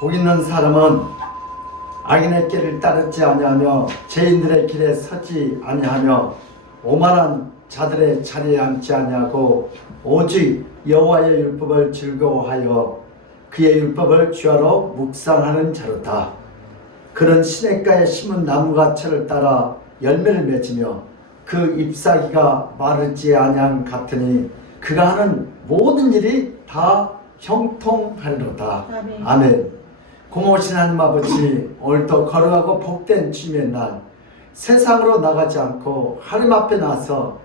복 있는 사람은 악인의 길을 따르지 아니하며 죄인들의 길에 서지 아니하며 오만한 자들의 자리에 앉지 아니하고 오직 여호와의 율법을 즐거워하여 그의 율법을 주야로 묵상하는 자로다. 그는 시냇가에 심은 나무가철을 따라 열매를 맺으며 그 잎사귀가 마르지 아니함 같으니 그가 하는 모든 일이 다 형통하리로다. 아멘. 아멘. 고마우신 하나님 아버지, 오늘도 거룩하고 복된 주님의 날 세상으로 나가지 않고 하나님 앞에 나서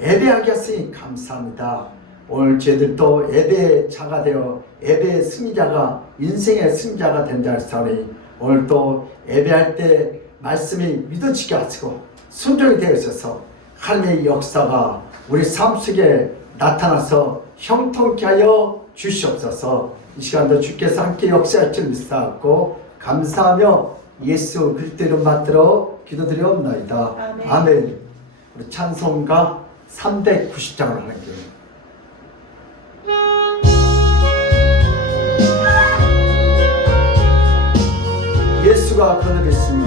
예배하게 하시니 감사합니다. 오늘 저희들도 예배의 자가 되어 예배의 승리자가 인생의 승자가 된 자 사오니 오늘도 예배할 때 말씀이 믿어지게 하시고 순종이 되어 있어서 하나님의 역사가 우리 삶 속에 나타나서 형통케 하여 주시옵소서. 이 시간도 주께서 함께 역사할 줄 믿사옵고 감사하며 예수 그리스도 이름 받들어 기도드리옵나이다. 아멘. 아멘. 우리 찬송가 390장을 할게요. 예수가 거듭했으니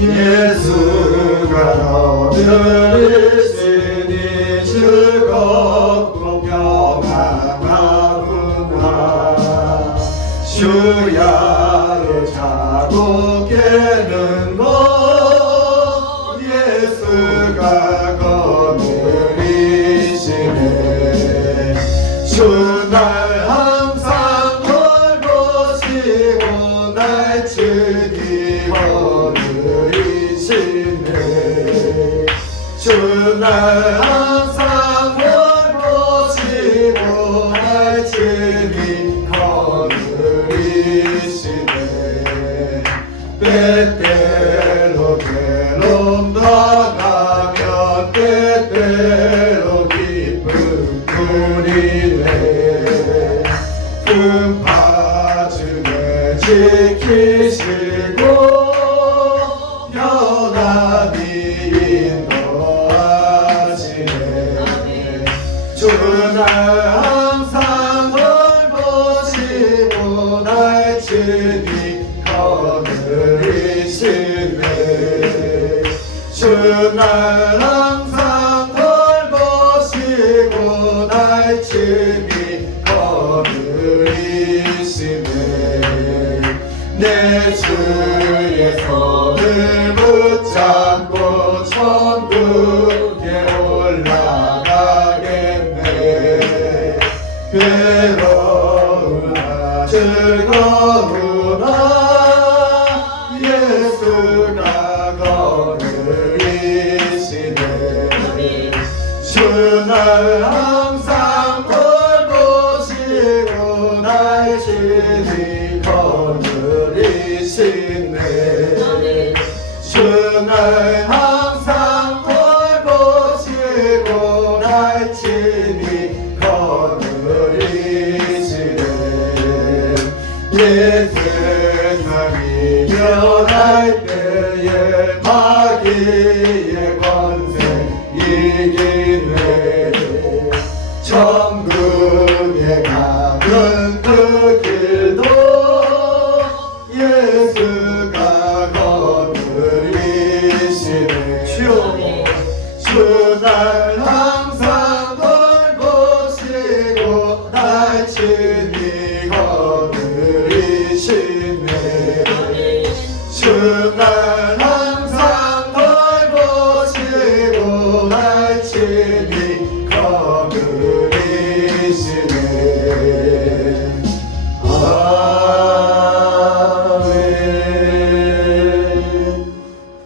예수가 거듭했으니 즐겁고 평안하구나. 주야의 자고 깨는 것 예수가 거듭이시네. 주날 항상 돌보시고 날 주니 거듭이시네. 주날 항상 돌보시고 날 주니 거듭이시네. 때때로 괴로움 당하면 때때로 기쁨 누리네. 품파주를 지키시고 편안히 인도하시네. 주날 항상 돌보시고 날 주니 거듭이시네. 주날 항상 돌보시고 날 주니 거듭이시네. 내 주의 손을 붙잡고 천국에 올라가겠네. 괴로우나 즐거우나 예수가 거듭이시네. 주날 항상 돌보시고 날 지니 거듭이시네. 주날 항상 돌보시고 날 지니 거듭이시네. 세상이 변할 때에 마귀의 권세 이기네. 천국에 가는 그 길도 예수가 거듭이시네. 주날 항상 돌보시고 날 주니 거듭이시네. 주날 항상 돌보시고 날 주니 거듭이시네. 아멘.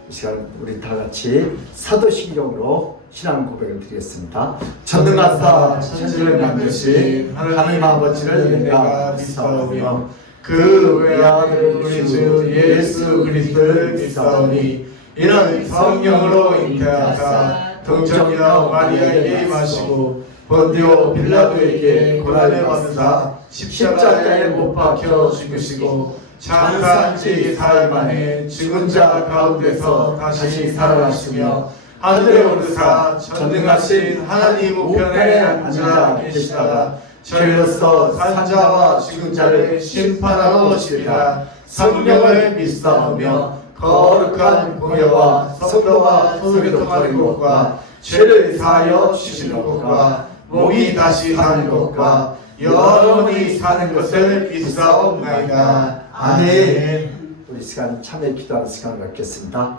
이 시간 우리 다 같이 사도신경으로 신앙 고백을 드리겠습니다. 전능하사 천지를 만드신 하나님 아버지를 내가 믿사오며 그 외아들 우리 주 예수 그리스도를 믿사오니 이는 성령으로 잉태하사 동정녀 마리아에게 임하시고 본디오 빌라도에게 고난을 받으사 십자가에 못 박혀 죽으시고 장사한 지 4일 만에 죽은 자 가운데서 다시 살아나시며 하늘에 오르사 전능하신 하나님 우편에 앉아 계시다가 저희로서 산자와 죽은자를 심판하러 오시리라. 성령을 믿사오며 거룩한 공예와 성도와 소교통하는 것과 죄를 사하여 주시는 것과 몸이 다시 사는 것과 영원히 사는 것을 믿사옵나이다. 아멘. 우리 시간 참여 기도하는 시간을 갖겠습니다.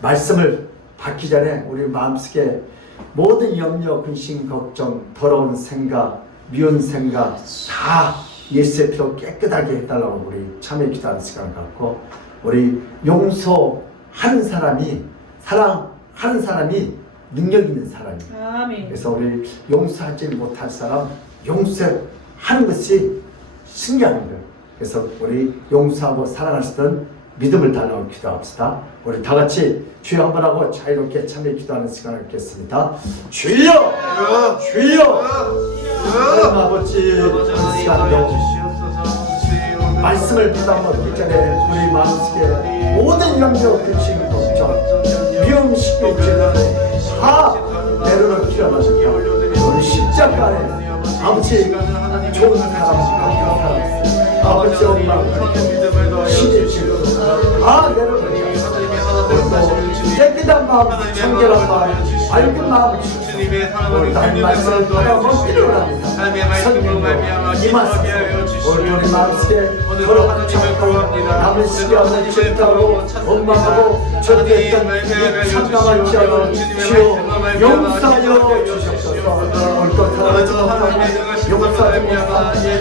말씀을 받기 전에 우리 마음속에 모든 염려, 근심, 걱정, 더러운 생각, 미운 생각 다 예수의 피로 깨끗하게 해달라고 우리 참여 기도하는 시간을 갖고, 우리 용서하는 사람이, 사랑하는 사람이 능력 있는 사람이에요. 아멘. 그래서 우리 용서하지 못할 사람 용서하는 것이 신기한 거예요. 그래서 우리 용서하고 사랑할 수 있는 믿음을 달라고 기도합시다. 우리 다 같이 주여 한번 하고 자유롭게 참여 기도하는 시간을 갖겠습니다. 주여! 주여! 하나님 아버지, 이 시간도 말씀을 받아 먹기 전에 우리 마음속에 모든 염려, 근심, 걱정, 미움, 시기죄를 다 내려놓기로 하십니다. 우리 십자가 안에 아버지 좋은 사람, 아버지 엄마, 신의 질도 다 내려놓으시고 깨끗한 마음, 청결한 마음, 맑은 마음 주시고 나의 말씀을 받아 먹기로 합니다. 성령으로 임하소서. 우리 마음속에 더럽고 참고 남의 시기하는 질타로 원망하고 저기했던 상담하지 않은 주여 용서하여 주시옵소서. 오늘도 사랑하지 못하고 용서하지 못한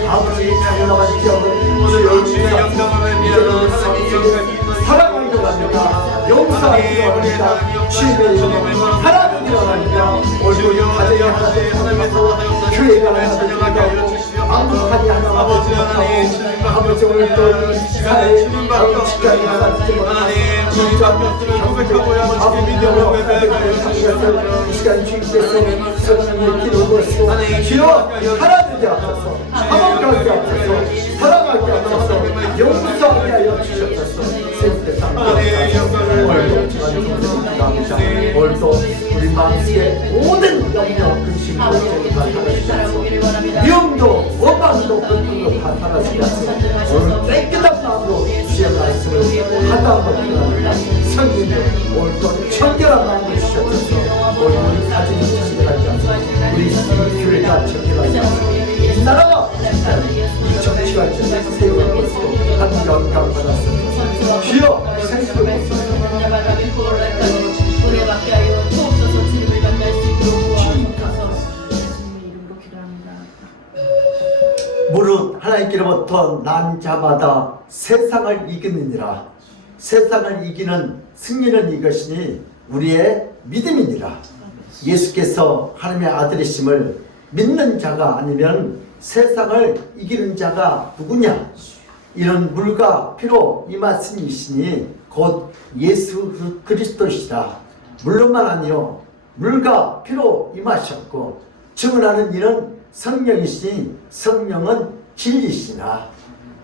아버지 상담하지 않은 주여 용서하소서. 이제는 우리 사랑하기로 합니다. 용서하기로 합니다. 주님의 이름으로 하나님이로 합니다. 오늘 가정이 하나 되고 교회가 하나 되고 아무하니 하나 아버지 못하고 아버지 오늘 또 사회 아버지 직장이 하나 되지 못하고 진짜 아버지 믿음으로 하나님을 이 시간 주님께서 성령의 기도를 보시고 주여 하나 되게 하소서, 화목하게 하소서, 사랑하게 하소서, 용서하게 하여 주셨소서. 오늘도 우리 마음속에 모든 염려, 근심, 걱정을 다 사라지게 하소서. 미움도 원망도 불평도 다 사라지게 하소서. 오늘 깨끗한 마음으로 주의 말씀을 하다 보니까 성령님 오늘도 청결한 마음을 주셨소서. 오늘 우리 가정이 청결하게 하소서. 우리 교회가 청결하게 하소서. 이 나라가 이 정치가 세월을 벗고 한 영광 받았습니다. 주여 생수를 벗소서. 무릇 하나님께로부터 난 자마다 세상을 이기느니라. 세상을 이기는 승리는 이것이니 우리의 믿음이니라. 예수께서 하나님의 아들이심을 믿는 자가 아니면 세상을 이기는 자가 누구냐? 이는 물과 피로 임하신 이시니 곧 예수 그리스도시라. 물론만 아니요 물과 피로 임하셨고 증언하는 이는 성령이시니 성령은 진리시나.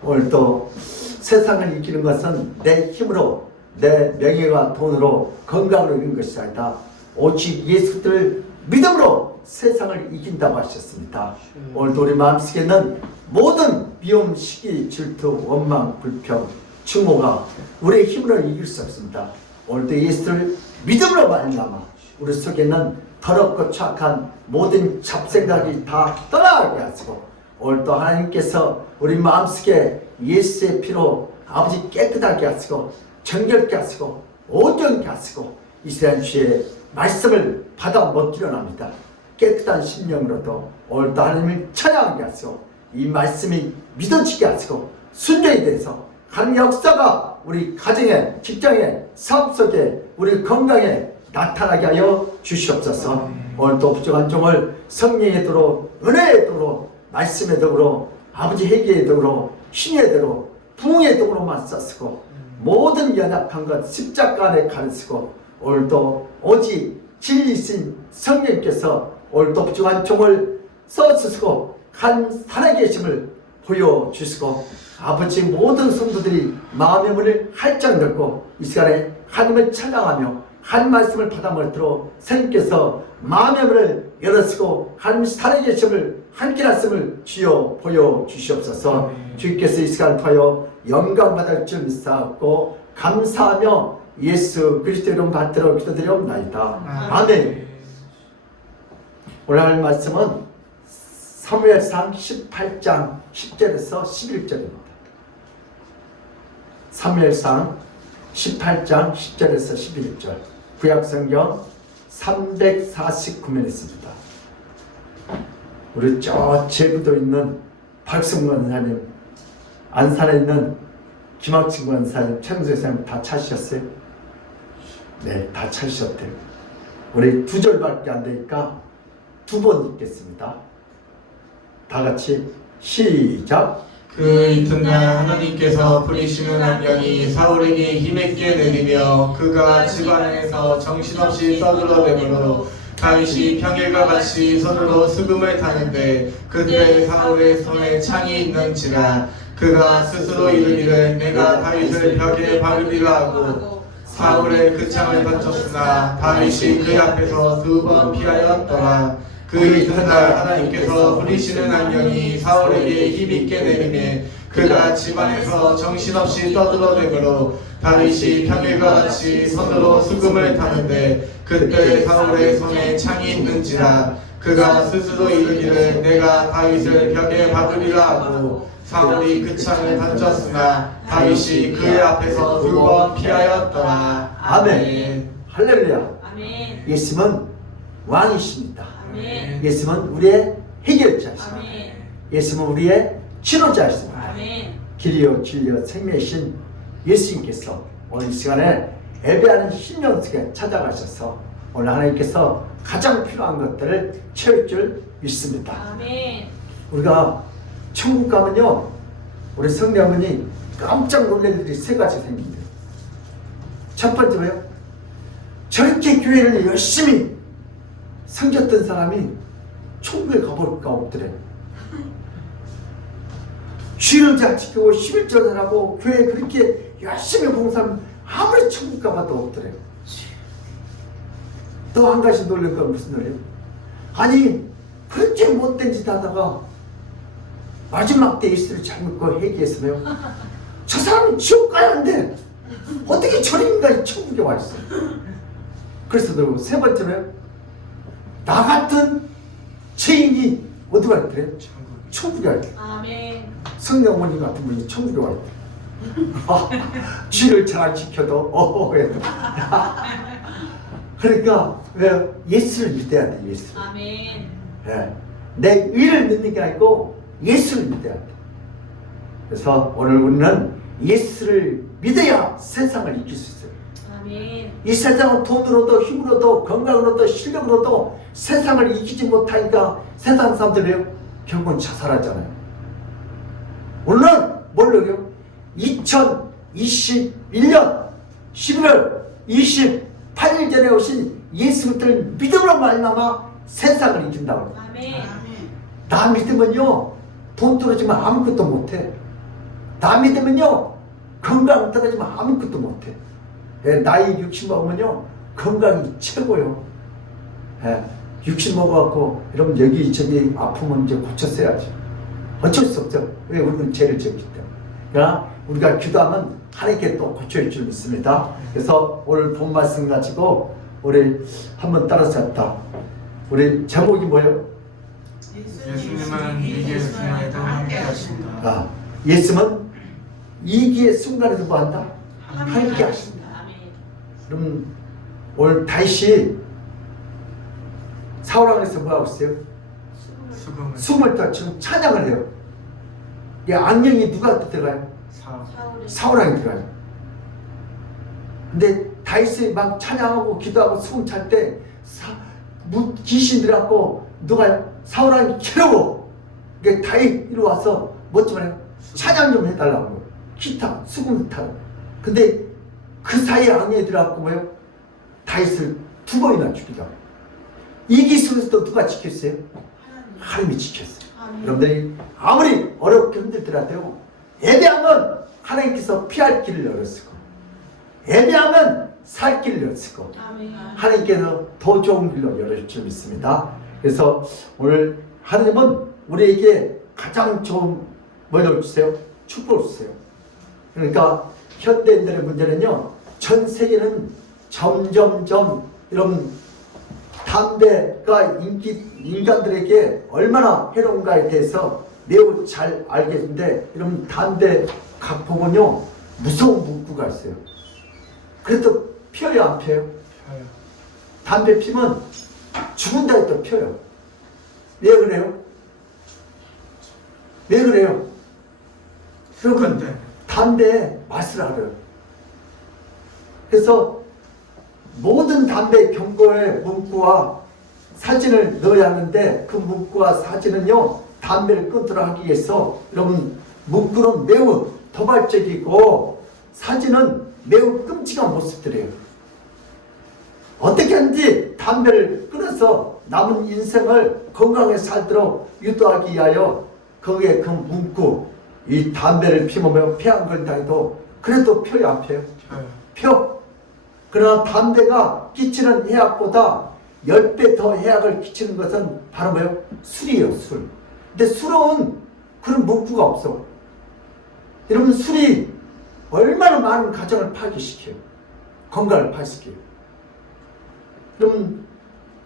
오늘도 세상을 이기는 것은 내 힘으로, 내 명예와 돈으로, 건강으로 이긴 것이 아니다. 오직 예수를 믿음으로 세상을 이긴다고 하셨습니다. 오늘도 우리 마음속에 있는 모든 미움, 시기, 질투, 원망, 불평, 증오가 우리의 힘으로 이길 수 없습니다. 오늘도 예수를 믿음으로 말미암아 우리 속에 있는 더럽고 착한 모든 잡생각이 다 떠나게 하시고, 오늘도 하나님께서 우리 마음속에 예수의 피로 아버지 깨끗하게 하시고 정결케 하시고 온전케 하시고 이스라엘 주의 말씀을 받아 먹기로 합니다. 깨끗한 심령으로도 오늘도 하나님을 찬양하게 하시고 이 말씀이 믿어지게 하시고 순종이 돼서 하나님 역사가 우리 가정에, 직장에, 사업 속에, 우리 건강에 나타나게 하여 주시옵소서. 오늘도 부족한 종을 성령의 도로, 은혜의 도로, 말씀의 도로, 아버지 회개의 도로, 신의 도로, 부흥의 도로만 쓰시고 모든 연약한 것 십자가 안에 가르치고 오늘도 오직 진리신 성령께서 오늘도 부족한 종을 써주시고 한 살아계심을 보여주시고 아버지 모든 성도들이 마음의 문을 활짝 열고 이 시간에 하나님을 찬양하며 한 말씀을 받아먹도록 성령께서 마음의 문을 열어쓰고 하나님 살아계심을 함께 하심을 주여 보여주시옵소서. 주께서 이 시간을 통하여 영광받을 줄 믿사옵고 감사하며 예수 그리스도 이름 받들어 기도드리옵나이다. 아멘. 오늘 할 말씀은 사무엘상 18장 10절에서 11절입니다. 사무엘상 18장 10절에서 11절 구약성경 349면 있습니다. 우리 저 제주도 있는 박승 권사님, 안산에 있는 김학진 권사님, 최무세 선생님 다 찾으셨어요? 네, 다 찾으셨대요. 우리 2절밖에 안 되니까 2번 읽겠습니다. 다 같이 시작. 그 이튿날 하나님께서 부리시는 한 영이 사울에게 힘있게 내리며 그가 집안에서 정신없이 떠들어대므로 다윗이 평일과 같이 손으로 수금을 타는데 그때 사울의 손에 창이 있는지라 그가 스스로 이르기를 내가 다윗을 벽에 바르리라 하고 사울의 그 창을 던졌으나 다윗이 그 앞에서 2번 피하였더라. 그 이튿날 하나님께서 부리시는 한 영이 사울에게 힘있게 내리매 그가 집안에서 정신없이 떠들어대므로 다윗이 평일과 같이 손으로 수금을 타는데 그때 사울의 손에 창이 있는지라 그가 스스로 이르기를 내가 다윗을 벽에 박으리라 하고 사울이 그 창을 던졌으나 다윗이 그의 앞에서 2번 피하였더라. 아멘. 할렐루야. 아멘. 예수님은 왕이십니다. 아멘. 예수님은 우리의 해결자이십니다. 아멘. 예수님은 우리의 치료자이십니다. 아멘. 길이요 진리요 생명이신 예수님께서 오늘 이 시간에 예배하는 신령속에 찾아가셔서 오늘 하나님께서 가장 필요한 것들을 채울 줄 믿습니다. 아멘. 우리가 천국 가면요, 우리 성령님이 깜짝 놀랄 일이 3가지 생긴대요. 첫 번째 뭐예요? 저렇게 교회를 열심히 섬겼던 사람이 천국에 가볼까 없더래. 주일을 잘 지키고 11절을 하고 교회에 그렇게 열심히 봉사하면 아무리 천국 가봐도 없더래. 또 한 가지 놀랄 건 무슨 노래요? 아니 그렇게 못된 짓 하다가 마지막 때 예수를 잘 믿고 회개했으면 저 사람은 지옥 가야 하는데 어떻게 저런 인간이 천국에 와 있어? 그래서 또 3번째로요, 나 같은 죄인이 어디 가 있더래? 천국에 와 있대. 아멘. 성령 어머니 같은 분이 천국에 와 있대. 죄를 잘 안 지켜도 해도. 그러니까 왜 예수를 믿어야 돼. 예수. 아멘. 예. 내 의를 믿는 게 아니고 예수를 믿어야 돼. 그래서 오늘 우리는 예수를 믿어야 세상을 이길 수 있어요. 아멘. 이 세상은 돈으로도 힘으로도 건강으로도 실력으로도 세상을 이기지 못하니까 세상 사람들이요 결국은 자살하잖아요. 오늘은 뭘로요? 2021년 11월 28일 전에 오신 예수 그리스도를 믿음으로 말미암아 세상을 이긴다고. 아멘. 나 믿으면요 돈 떨어지면 아무것도 못해. 나 믿으면요 건강 떨어지면 아무것도 못해. 나이 60 먹으면요 건강이 최고요. 60 먹어갖고 여러분 여기저기 아프면 이제 고쳤어야지. 어쩔 수 없죠. 왜? 우리는 죄를 지었기 때문에. 그러나 우리가 기도하면 하나님께 또 고쳐줄 줄 믿습니다. 그래서 오늘 본 말씀 가지고 우리 한번 따라서 했다. 우리 제목이 뭐예요? 예수님은 위기의 순간에도 함께 하신다. 예수님은 위기의 순간에도 뭐 한다? 함께 하신다. 아멘. 그럼 오늘 다시 사울왕에서 뭐 하고 있어요? 숨을 다 지금 찬양을 해요. 이 악령이 누구한테 들어가요? 사울왕이 들어가요. 근데 다윗이 막 찬양하고 기도하고 숨 찰 때 귀신 들어갖고 누가요? 사울왕이 괴로워. 그러니까 다윗 이리 와서 뭐 좀 해요? 찬양 좀 해달라고. 기타, 수금 타고. 근데 그 사이에 악령이 들어갖고 뭐예요? 다윗을 2번이나 죽이다. 이 기술에서도 누가 지켰어요? 하나님이 지켰어요. 여러분들이 아무리 어렵게 힘들더라도요 예배하면 하나님께서 피할 길을 열었고 예배하면 살 길을 여시고 아멘. 하나님께서 더 좋은 길로 열어줄 줄 믿습니다. 그래서 오늘 하나님은 우리에게 가장 좋은 뭘 주세요? 축복을 주세요. 그러니까 현대인들의 문제는요, 전 세계는 점점점 이런 담배가 인간들에게 얼마나 해로운가에 대해서 매우 잘 알겠는데, 이런 담배 각 보면요 무서운 문구가 있어요. 그래도 피어요, 안 피어요? 담배 피면 죽은다 해도 피어요. 왜 그래요? 왜 그래요? 여러분, 담배의 맛을 알아요. 그래서 모든 담배 경고의 문구와 사진을 넣어야 하는데, 그 문구와 사진은요 담배를 끊도록 하기 위해서, 여러분, 문구는 매우 도발적이고 사진은 매우 끔찍한 모습들이에요. 어떻게 하는지 담배를 끊어서 남은 인생을 건강하게 살도록 유도하기 위하여 거기에 그 문구, 이 담배를 피우면 폐암 걸린다해도 그래도 펴요, 안 펴요? 펴. 그러나 담배가 끼치는 해악보다 10배 더 해악을 끼치는 것은 바로 뭐예요? 술이에요, 술. 근데 술은 그런 문구가 없어. 여러분, 술이 얼마나 많은 가정을 파괴시켜요. 건강을 파괴시켜요. 여러분,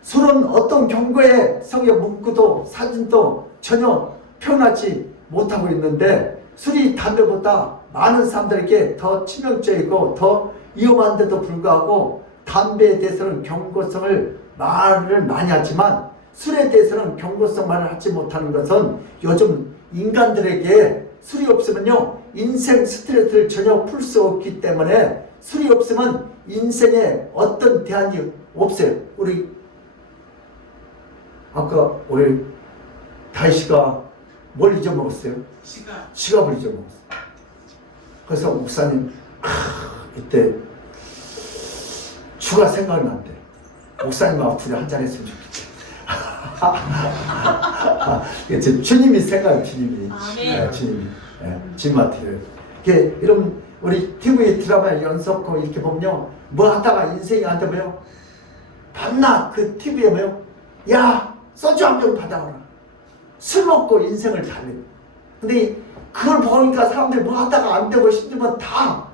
술은 어떤 경고의 성의 문구도 사진도 전혀 표현하지 못하고 있는데, 술이 담배보다 많은 사람들에게 더 치명적이고 더 위험한데도 불구하고 담배에 대해서는 경고성을 말을 많이 하지만 술에 대해서는 경고성 말을 하지 못하는 것은, 요즘 인간들에게 술이 없으면요 인생 스트레스를 전혀 풀 수 없기 때문에, 술이 없으면 인생에 어떤 대안이 없어요. 우리 아까 우리 다희씨가 뭘 잊어먹었어요? 지갑을 잊어먹었어요. 그래서 목사님, 이때 주가 생각난대. 목사님하고 둘이 한잔 했으면 좋겠다. 주님이 생각해요, 주님이. 아멘. 주님이. 주님한테. 이런 우리 TV 드라마 연속고 이렇게 보면요, 뭐 하다가 인생이 안 되면요, 밤낮 그 TV에 뭐요? 야, 소주 한 병 받아오라. 술 먹고 인생을 달래. 근데 그걸 보니까 사람들이 뭐 하다가 안 되고 힘들면 다,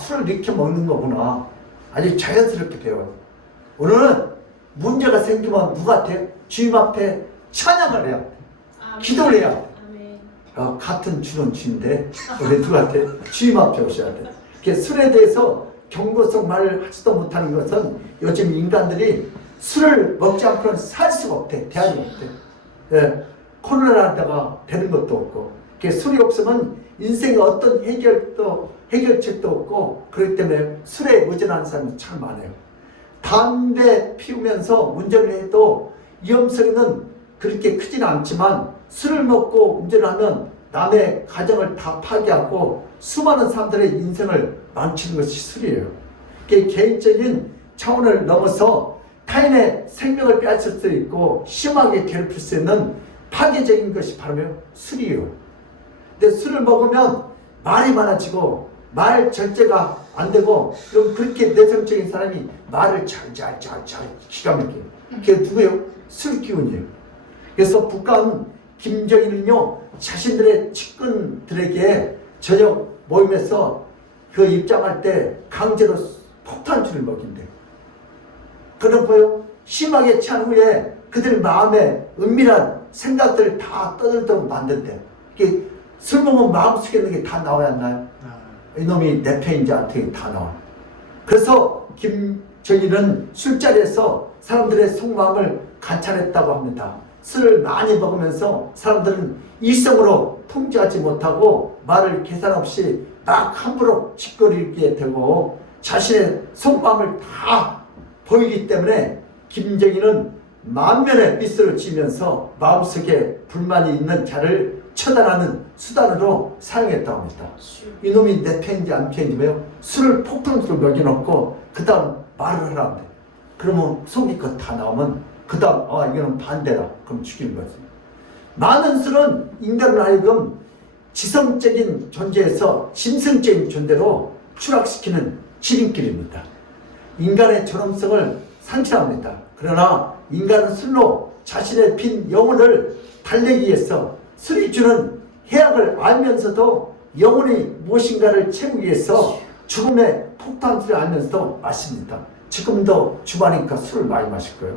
술을 이렇게 먹는 거구나. 아주 자연스럽게 배워요. 오늘은 문제가 생기면 누가 돼? 주님 앞에 찬양을 해야 돼. 기도를 해야 돼. 같은 주는 주인데 우리 누구한테? 주님 앞에 오셔야 돼. 술에 대해서 경고성 말을 하지도 못하는 것은, 요즘 인간들이 술을 먹지 않고는 살 수가 없대. 대안이 없대. 코로나다가 되는 것도 없고, 술이 없으면 인생에 어떤 해결책도 없고, 그렇기 때문에 술에 의존하는 사람이 참 많아요. 담배 피우면서 운전을 해도 위험성은 그렇게 크지는 않지만, 술을 먹고 운전을 하면 남의 가정을 다 파괴하고 수많은 사람들의 인생을 망치는 것이 술이에요. 개인적인 차원을 넘어서 타인의 생명을 빼앗을 수 있고 심하게 괴롭힐 수 있는 파괴적인 것이 바로 술이에요. 근데 술을 먹으면 말이 많아지고 말 절제가 안 되고, 그럼 그렇게 내성적인 사람이 말을 잘 기가 막혀요. 그게 누구예요? 술 기운이에요. 그래서 북한 김정일은요 자신들의 측근들에게 저녁 모임에서 그 입장할 때 강제로 폭탄주를 먹인대. 그런 거요, 심하게 취한 후에 그들 마음에 은밀한 생각들을 다 떠들도록 만든대. 술 먹으면 마음속에 있는 게 다 나와야 하나요? 이놈이 내 편인지 안 편인지 다 나와. 그래서 김정일은 술자리에서 사람들의 속마음을 관찰했다고 합니다. 술을 많이 먹으면서 사람들은 일성으로 통제하지 못하고 말을 계산 없이 막 함부로 짓거리게 되고 자신의 속마음을 다 보이기 때문에, 김정일은 만면에 빗소를 지면서 마음속에 불만이 있는 자를 처단하는 수단으로 사용했다고 합니다. 이놈이 내 편인지 안 편인지 왜요? 술을 폭탄주로 먹여놓고 그 다음 말을 하라는데, 그러면 속이껏 다 나오면 그 다음 이거는 반대다. 그럼 죽이는 거지. 많은 술은 인간을 하여금 지성적인 존재에서 짐승적인 존재로 추락시키는 지름길입니다. 인간의 존엄성을 상실합니다. 그러나 인간은 술로 자신의 빈 영혼을 달래기 위해서 술이 주는 해악을 알면서도 영혼이 무엇인가를 채우기 위해서 죽음의 폭탄술을 알면서도 마십니다. 지금도 주말이니까 술을 많이 마실 거예요.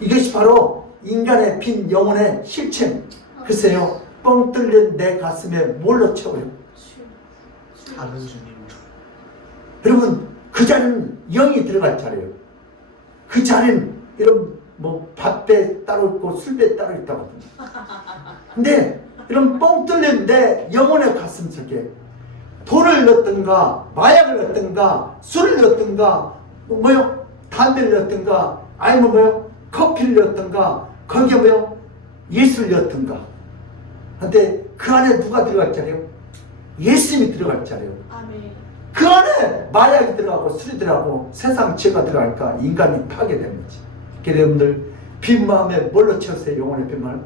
이것이 바로 인간의 빈 영혼의 실체. 글쎄요, 뻥 뚫린 내 가슴에 뭘로 채워요? 다른 주님으로. 여러분, 그 자리는 영이 들어갈 자리예요. 그 자리는 이런 뭐 밥배 따로 있고 술배 따로 있다거든요. 근데 이런 뻥 뚫린 내 영혼의 가슴 속에 돈을 넣든가 마약을 넣든가 술을 넣든가 뭐요? 담배를 넣든가 아니면 뭐요? 커피를 넣든가 거기에 뭐요? 예수를 넣든가. 근데 그 안에 누가 들어갈 자리예요? 예수님이 들어갈 자리예요. 아멘. 그 안에 마약이 들어가고 술이 들어가고 세상 죄가 들어가니까 인간이 파괴되는 거지. 그래서 여러분들 빈 마음에 뭘로 채우세요? 영혼의 빈 마음?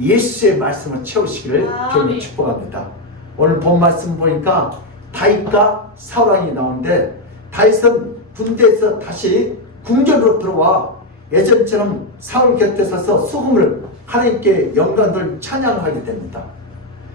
예수의 말씀을 채우시기를 주님 축복합니다. 오늘 본 말씀 보니까 다윗과 사울왕이 나오는데 다윗은 군대에서 다시 궁전으로 들어와 예전처럼 사울 곁에 서서 수금을 하나님께 영광 돌린 찬양하게 됩니다.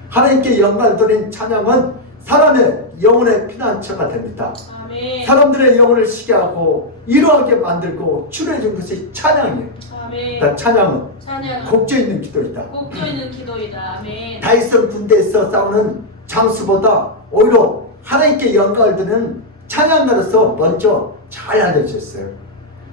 하나님께 영광 돌린 찬양은 사람의 영혼의 피난처가 됩니다. 아멘. 사람들의 영혼을 쉬게 하고 이루하게 만들고 치료해 준 것이 찬양이에요. 아멘. 그러니까 찬양은 찬양. 곡조 있는 기도이다. 곡조 있는 기도이다. 아멘. 다윗은 군대에서 싸우는 장수보다 오히려 하나님께 영광을 드는 찬양가로서 먼저 잘 알려졌어요.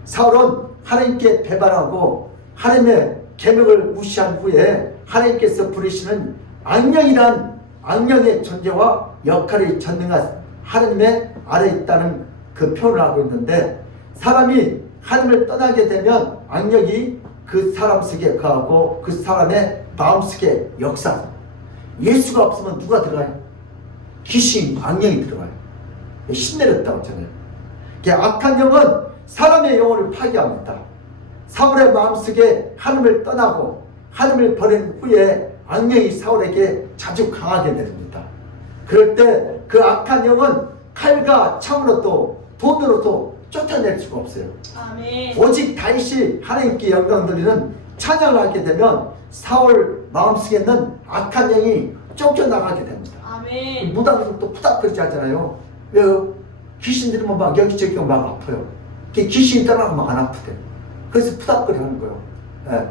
사울은 하나님께 배반하고 하나님의 계명을 무시한 후에 하나님께서 부르시는 악령이란 악령의 존재와 역할이 전능한 하나님의 아래에 있다는 그 표현을 하고 있는데 사람이 하나님을 떠나게 되면 악령이 그 사람 속에 거하고 그 사람의 마음속에 역사. 예수가 없으면 누가 들어가요? 귀신, 악령이 들어가요. 신내렸다고 하잖아요. 악한 영은 사람의 영혼을 파괴합니다. 사울의 마음속에 하나님을 떠나고 하나님을 버린 후에 악령이 사울에게 자주 강하게 됩니다. 그럴 때 그 악한 영은 칼과 창으로도 돈으로도 쫓아낼 수가 없어요. 아멘. 오직 다윗이 하나님께 영광 돌리는 찬양을 하게 되면 사울 마음속에 있는 악한 영이 쫓겨나가게 됩니다. 아멘. 무당들은 또 푸닥거리지 하잖아요. 왜요? 귀신 들으면 막 여기저기 막 아파요. 귀신이 따라가면 안 아프대. 그래서 푸닥거리 하는 거예요. 예.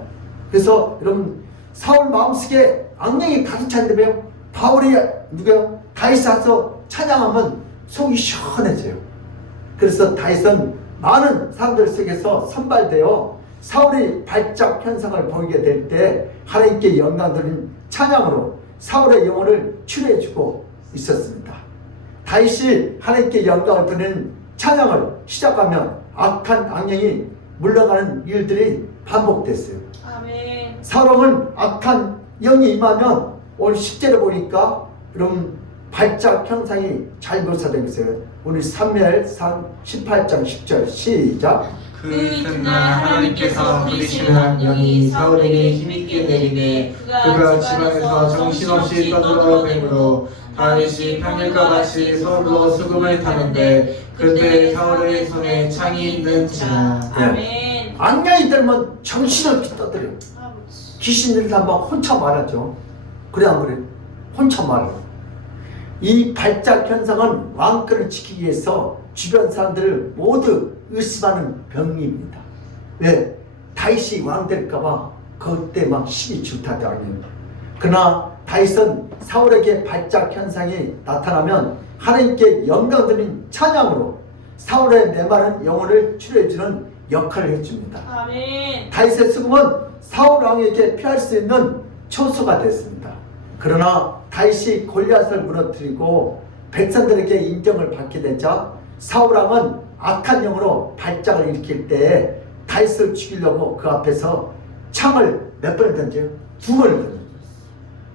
그래서 여러분 사울 마음속에 악령이 가득 찬다며요. 바울이 누구요? 다윗이 와서 찬양하면 속이 시원해져요. 그래서 다윗은 많은 사람들 속에서 선발되어 사울의 발작 현상을 보이게 될 때 하나님께 영광 돌린 찬양으로 사울의 영혼을 치료해주고 있었습니다. 다윗이 하나님께 영광을 돌리는 찬양을 시작하면 악한 악령이 물러가는 일들이 반복됐어요. 아멘. 사울은 악한 영이 임하면 오늘 10절에 보니까 여러분 발작 현상이 잘 묘사되고 있어요. 우리 사무엘상 18장 10절 시작. 그 이튿날 하나님께서 부리시는 한 영이 사울에게 힘있게 내리매 그가 집안에서 정신없이 떠돌아다니므로 다윗이 평일과 같이 서울로 수금을 타는데 그때 사울의 손에 창이 있는지라. 아멘. 악령이 들면 정신없이 떠들어요. 아버지. 귀신들이 한번 혼자 말하죠. 그래 안 그래? 혼자 말해요. 이 발작 현상은 왕권을 지키기 위해서 주변 사람들을 모두 의심하는 병입니다. 왜? 다윗이 왕 될까봐 그때 막 시기 질타당해요. 그러나 다윗은 사울에게 발작 현상이 나타나면 하나님께 영광 드린 찬양으로 사울의 메마른 영혼을 치료해주는 역할을 해줍니다. 아멘. 다윗의 수금은 사울 왕에게 피할 수 있는 초소가 됐습니다. 그러나 다윗이 골리앗을 무너뜨리고 백성들에게 인정을 받게 되자 사울 왕은 악한 영으로 발작을 일으킬 때 다윗을 죽이려고 그 앞에서 창을 몇 번을 던져요? 2번을 던져요.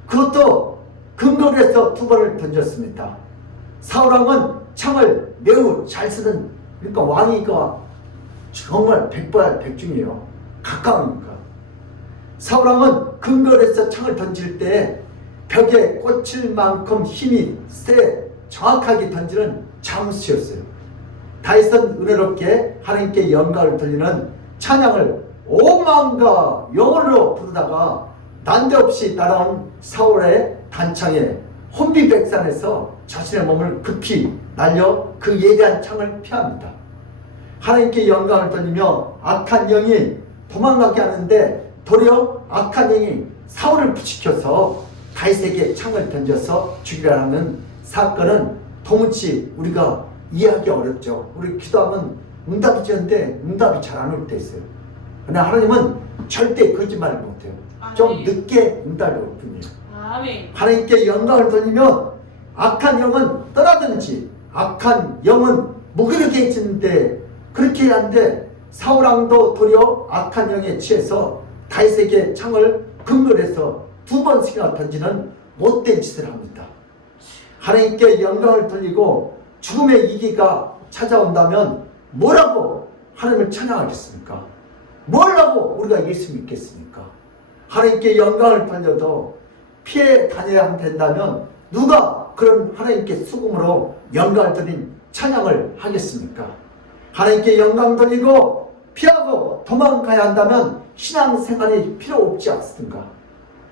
그것도 근거리에서 2번을 던졌습니다. 사울 왕은 창을 매우 잘 쓰는, 그러니까 왕이가 정말 백발백중이에요. 가까우니까. 사울 왕은 근거리에서 창을 던질 때 벽에 꽂힐 만큼 힘이 세 정확하게 던지는 장수였어요. 다윗은 은혜롭게 하나님께 영광을 돌리는 찬양을 온 마음과 영혼으로 부르다가 난데없이 따라온 사울의 단창에 혼비백산에서 자신의 몸을 급히 날려 그 예리한 창을 피합니다. 하나님께 영광을 돌리며 악한 영이 도망가게 하는데 도리어 악한 영이 사울을 부추겨서 다윗에게 창을 던져서 죽이려 하는 사건은 도무지 우리가 이해하기 어렵죠. 우리 기도하면 응답이 주는데 응답이 잘 안 올 때 있어요. 그러나 하나님은 절대 거짓말을 못해요. 좀 늦게 응답이 올 뿐이에요. 아멘. 하나님께 영광을 돌리면 악한 영은 떠나든지 악한 영은 무기력해지는데 그렇게 한데 사울왕도 도리어 악한 영에 취해서 다윗에게 창을 근거해서 2번씩이나 던지는 못된 짓을 합니다. 하나님께 영광을 돌리고 죽음의 위기가 찾아온다면 뭐라고 하나님을 찬양하겠습니까? 뭐라고 우리가 예수 믿겠습니까? 하나님께 영광을 돌려도 피해 다녀야 된다면 누가 그런 하나님께 수금으로 영광을 돌린 찬양을 하겠습니까? 하나님께 영광 돌리고 피하고 도망가야 한다면 신앙생활이 필요 없지 않습니까?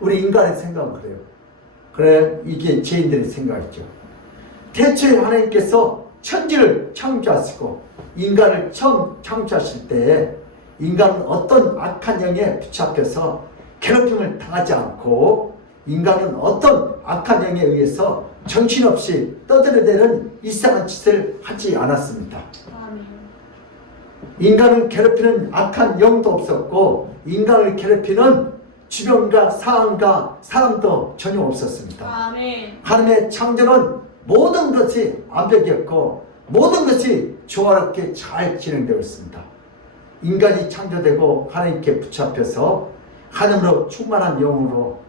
우리 인간의 생각은 그래요. 그래, 이게 죄인들의 생각이죠. 대체 하나님께서 천지를 창조하시고 인간을 처음 창조하실 때 인간은 어떤 악한 영에 붙잡혀서 괴롭힘을 당하지 않고 인간은 어떤 악한 영에 의해서 정신없이 떠들어대는 이상한 짓을 하지 않았습니다. 아멘. 인간을 괴롭히는 악한 영도 없었고 인간을 괴롭히는 주변과 상황과 사람도 전혀 없었습니다. 아멘. 하나님의 창조는 모든 것이 완벽했고 모든 것이 조화롭게 잘 진행되어 있습니다. 인간이 창조되고 하나님께 붙잡혀서 하나님으로 충만한 영으로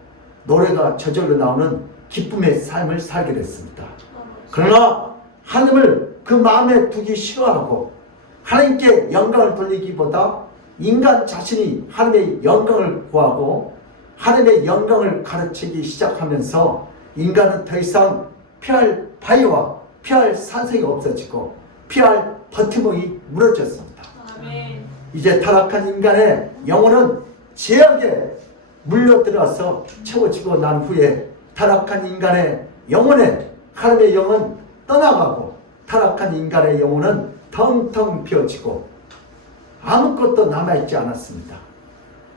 노래가 저절로 나오는 기쁨의 삶을 살게 됐습니다. 그러나 하나님을 그 마음에 두기 싫어하고 하나님께 영광을 돌리기보다 인간 자신이 하나님의 영광을 구하고 하나님의 영광을 가르치기 시작하면서 인간은 더 이상 피할 바위와 피할 산성이 없어지고 피할 버팀목이 무너졌습니다. 아멘. 이제 타락한 인간의 영혼은 죄악에 물려들어서 채워지고 난 후에 타락한 인간의 영혼에 하나님의 영은 떠나가고 타락한 인간의 영혼은 텅텅 비어지고 아무것도 남아있지 않았습니다.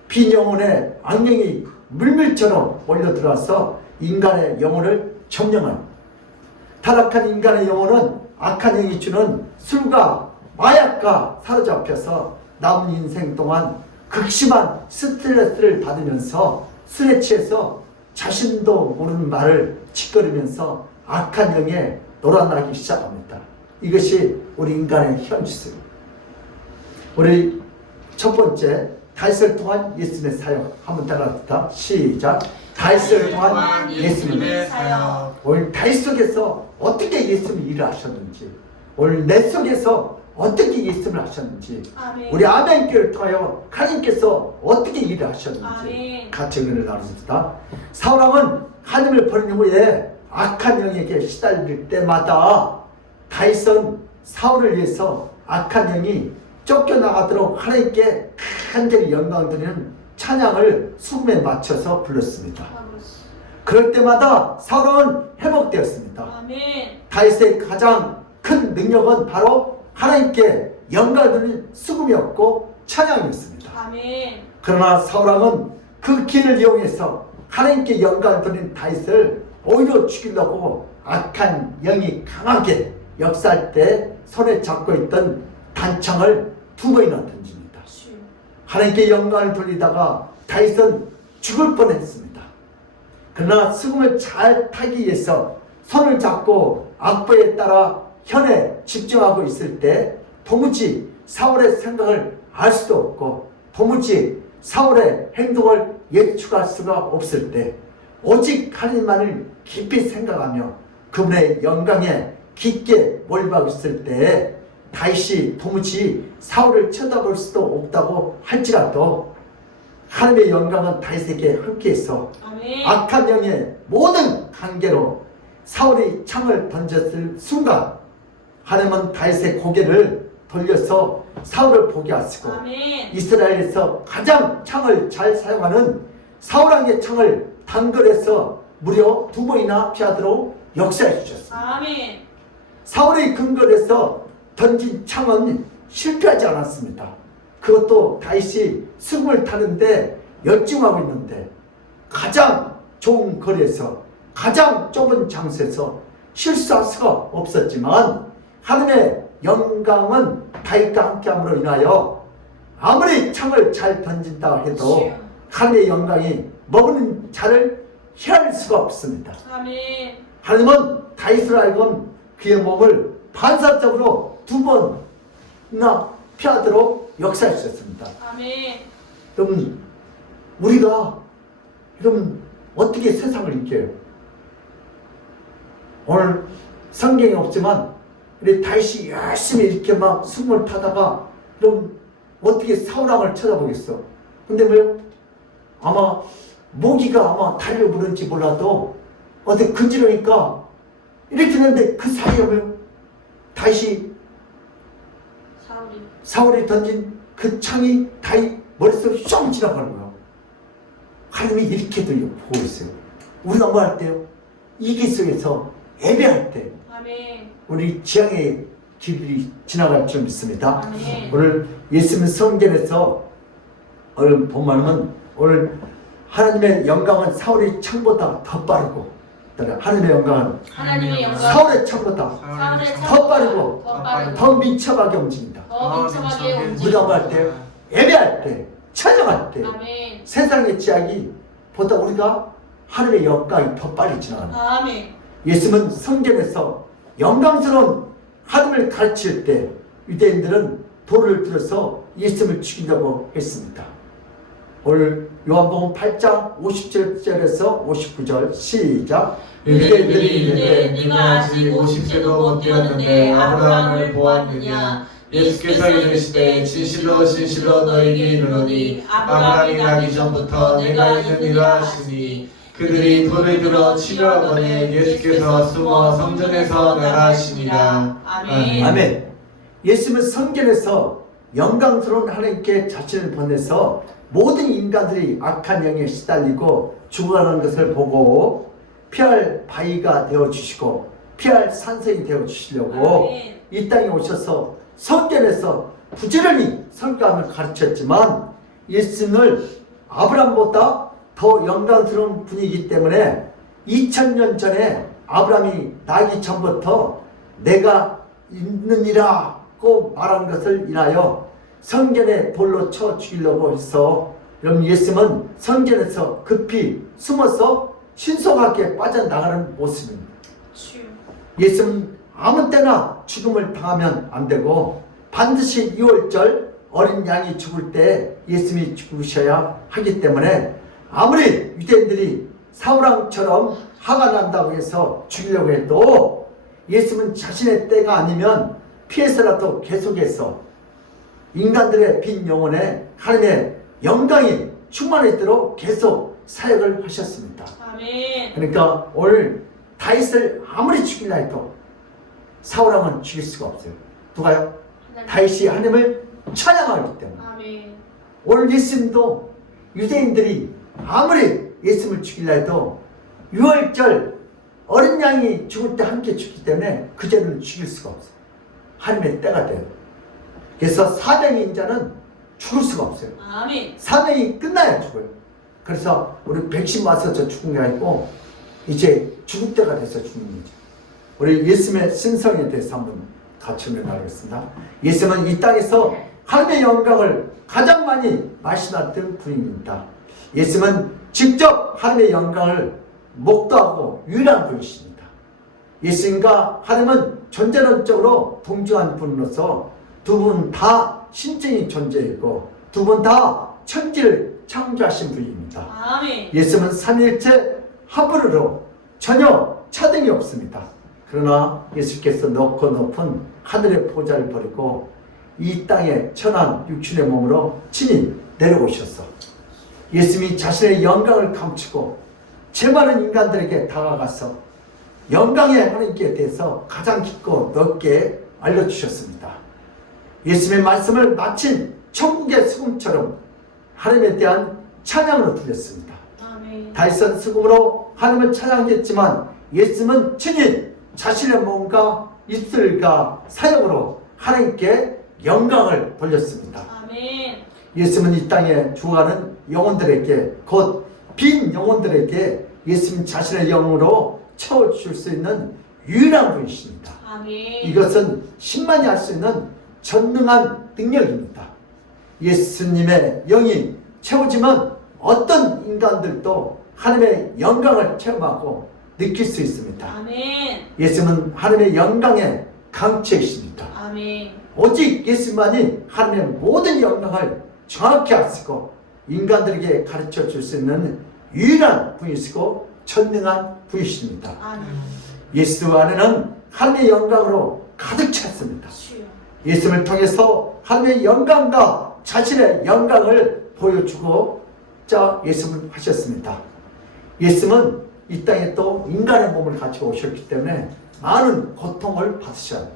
빈 영혼에 악령이 물밀처럼 몰려들어서 인간의 영혼을 점령한 타락한 인간의 영혼은 악한 영이 주는 술과 마약과 사로잡혀서 남은 인생 동안 극심한 스트레스를 받으면서 술에 취해서 자신도 모르는 말을 짓거리면서 악한 영에 놀아나기 시작합니다. 이것이 우리 인간의 현실입니다. 우리 첫 번째 다윗을 통한 예수님의 사역 한번 따라합시다. 시작. 다윗을 통한 예수님의 사역. 오늘 다윗 속에서 어떻게 예수님이 일을 하셨는지 오늘 내 속에서 어떻게 예수님을 하셨는지 아멘. 우리 아멘교를 통하여 하나님께서 어떻게 일을 하셨는지 아멘. 같이 은혜를 나누십시다. 사울왕은 하나님을 버린 후에 악한 영에게 시달릴 때마다 다윗은 사울을 위해서 악한 영이 쫓겨나가도록 하나님께 간절히 영광을 드리는 찬양을 수금에 맞춰서 불렀습니다. 그럴 때마다 사울은 회복되었습니다. 아멘. 다윗의 가장 큰 능력은 바로 하나님께 영광을 드리는 수금이었고 찬양이었습니다. 아멘. 그러나 사울왕은 그 길을 이용해서 하나님께 영광을 드리는 다윗을 오히려 죽이려고 악한 영이 강하게 역사할 때 손에 잡고 있던 단창을 2번이나 던집니다. 하나님께 영광을 돌리다가 다윗은 죽을 뻔했습니다. 그러나 수금을 잘 타기 위해서 손을 잡고 악보에 따라 현에 집중하고 있을 때 도무지 사울의 생각을 알 수도 없고 도무지 사울의 행동을 예측할 수가 없을 때 오직 하나님만을 깊이 생각하며 그분의 영광에 깊게 몰입하고 있을 때 다윗이 도무지 사울을 쳐다볼 수도 없다고 할지라도 하나님의 영광은 다윗에게 함께해서 아멘. 악한 영의 모든 관계로 사울이 창을 던졌을 순간 하나님은 다윗의 고개를 돌려서 사울을 보게 하시고 아멘. 이스라엘에서 가장 창을 잘 사용하는 사울왕의 창을 단거에서 무려 2번이나 피하도록 역사해 주셨습니다. 아멘. 사울의 근거에서 던진 창은 실패하지 않았습니다. 그것도 다윗이 승을 타는데 열중하고 있는데 가장 좋은 거리에서 가장 좁은 장소에서 실수할 수가 없었지만 하나님의 영광은 다윗과 함께함으로 인하여 아무리 창을 잘 던진다 해도 하나님의 영광이 머무는 자를 피할 수가 없습니다. 아멘. 하나님은 다윗을 알고는 그의 몸을 반사적으로 2번이나 피하도록 역사해 주셨습니다. 아멘. 여러분, 우리가 여러분 어떻게 세상을 이겨요? 오늘 성경이 없지만 우리 다윗이 열심히 이렇게 막 숨을 타다가 여러분 어떻게 사울왕을 쳐다보겠어? 근데 왜요? 아마 모기가 아마 다리를 물은지 몰라도 어디 근지르니까 이렇게 했는데 그 사이에 왜요? 다윗이 사울이 던진 그 창이 다윗 머릿속에 쏙 지나가는 거야. 하나님이 이렇게도 보고 있어요. 우리가 뭐 할 때요? 이기 속에서 예배할 때 아멘. 우리 지향의 길이 지나갈 줄 믿습니다. 아멘. 오늘 예수님 성전에서 오늘 본문은 오늘 하나님의 영광은 사울의 창보다 더 빠르고 하나님의 영광은 하나님의 영광. 사울의 창보다 사울의 더 빠르고 더 빠르고 더 민첩하게 움직인다. 더 민첩하게 움직이고. 우리가 뭐 할 때? 예배할 때, 찬양할 때 아멘. 세상의 지향이 보다 우리가 하나님의 영광이 더 빨리 지나간다. 아멘. 예수님은 성전에서 영광스러운 하나님을 가르칠 때 유대인들은 돌을 들어서 예수님을 죽이려고 했습니다. 오늘 요한복음 8장 57절에서 59절 시작. 유대인들이 이르되 네가 아직 50세도 못 되었는데 아브라함을 보았느냐. 예수께서 이르시되 진실로 진실로 너희에게 이르노니 아브라함이 나기 전부터 내가 있느니라 하시니 그들이 돌을 들어 치려 하거늘 예수께서 숨어 성전에서 나가시니라. 아멘. 아멘. 예수님은 성전에서 영광스러운 하나님께 자신을 보내서 모든 인간들이 악한 영에 시달리고 죽어가는 것을 보고 피할 바위가 되어주시고 피할 산성이 되어주시려고 아멘. 이 땅에 오셔서 성전에서 부지런히 성감을 가르쳤지만 예수님을 아브라함보다 더 영광스러운 분이기 때문에 2000년 전에 아브라함이 나기 전부터 내가 있느니라고 말한 것을 인하여 성전에 돌로 쳐 죽이려고 해서 여러분 예수님은 성전에서 급히 숨어서 신속하게 빠져나가는 모습입니다. 주여. 예수님은 아무 때나 죽음을 당하면 안 되고 반드시 6월절 어린 양이 죽을 때 예수님이 죽으셔야 하기 때문에 아무리 유대인들이 사울왕처럼 화가 난다고 해서 죽이려고 해도 예수님은 자신의 때가 아니면 피해서라도 계속해서 인간들의 빈 영혼에 하나님의 영광이 충만했도록 계속 사역을 하셨습니다. 아멘. 그러니까 오늘 다윗을 아무리 죽이려 해도 사울왕은 죽일 수가 없어요. 누가요? 다윗이 하나님을 찬양하기 때문에. 아멘. 오늘 예수님도 유대인들이 아무리 예수님을 죽이려 해도 6월절 어린 양이 죽을 때 함께 죽기 때문에 그제는 죽일 수가 없어요. 하나님의 때가 돼요. 그래서 사명인 자는 죽을 수가 없어요. 아멘. 사명이 끝나야 죽어요. 그래서 우리 백신 맞아서 죽은 게 아니고 이제 죽을 때가 돼서 죽는 거죠. 우리 예수님의 신성에 대해서 한번 같이 나누겠습니다. 예수님은 이 땅에서 하나님의 영광을 가장 많이 마시놨던 분입니다. 예수님은 직접 하나님의 영광을 목도하고 유일한 분이십니다. 예수님과 하나님은 존재론적으로 동등한 분으로서 두 분 다 신적인 존재이고 두 분 다 천지를 창조하신 분입니다. 아멘. 예수님은 삼위일체 하부르로 전혀 차등이 없습니다. 그러나 예수께서 높고 높은 하늘의 보좌를 버리고 이 땅에 천한 육신의 몸으로 친히 내려오셔서 예수님이 자신의 영광을 감추고 죄 많은 인간들에게 다가가서 영광의 하나님께 대해서 가장 깊고 넓게 알려주셨습니다. 예수님의 말씀을 마침 천국의 수금처럼 하나님에 대한 찬양으로 들렸습니다. 아멘. 다윗은 수금으로 하나님을 찬양했지만 예수님은 친히 자신의 몸과 입술과 사역으로 하나님께 영광을 돌렸습니다. 아멘. 예수님은 이 땅에 죽어가는 영혼들에게, 곧 빈 영혼들에게 예수님 자신의 영으로 채워줄 수 있는 유일한 분이십니다. 아멘. 이것은 신만이 할 수 있는 전능한 능력입니다. 예수님의 영이 채워지면 어떤 인간들도 하나님의 영광을 체험하고 느낄 수 있습니다. 아멘. 예수님은 하나님의 영광의 강체이십니다. 아멘. 오직 예수만이 하나님의 모든 영광을 정확히 아시고 인간들에게 가르쳐 줄 수 있는 유일한 분이시고 전능한 분이십니다. 아멘. 예수 안에는 하나님의 영광으로 가득 찼습니다. 주여. 예수님을 통해서 하나님의 영광과 자신의 영광을 보여주고자 예수님을 하셨습니다. 예수님은 이 땅에 또 인간의 몸을 가지고 오셨기 때문에 많은 고통을 받으셔요.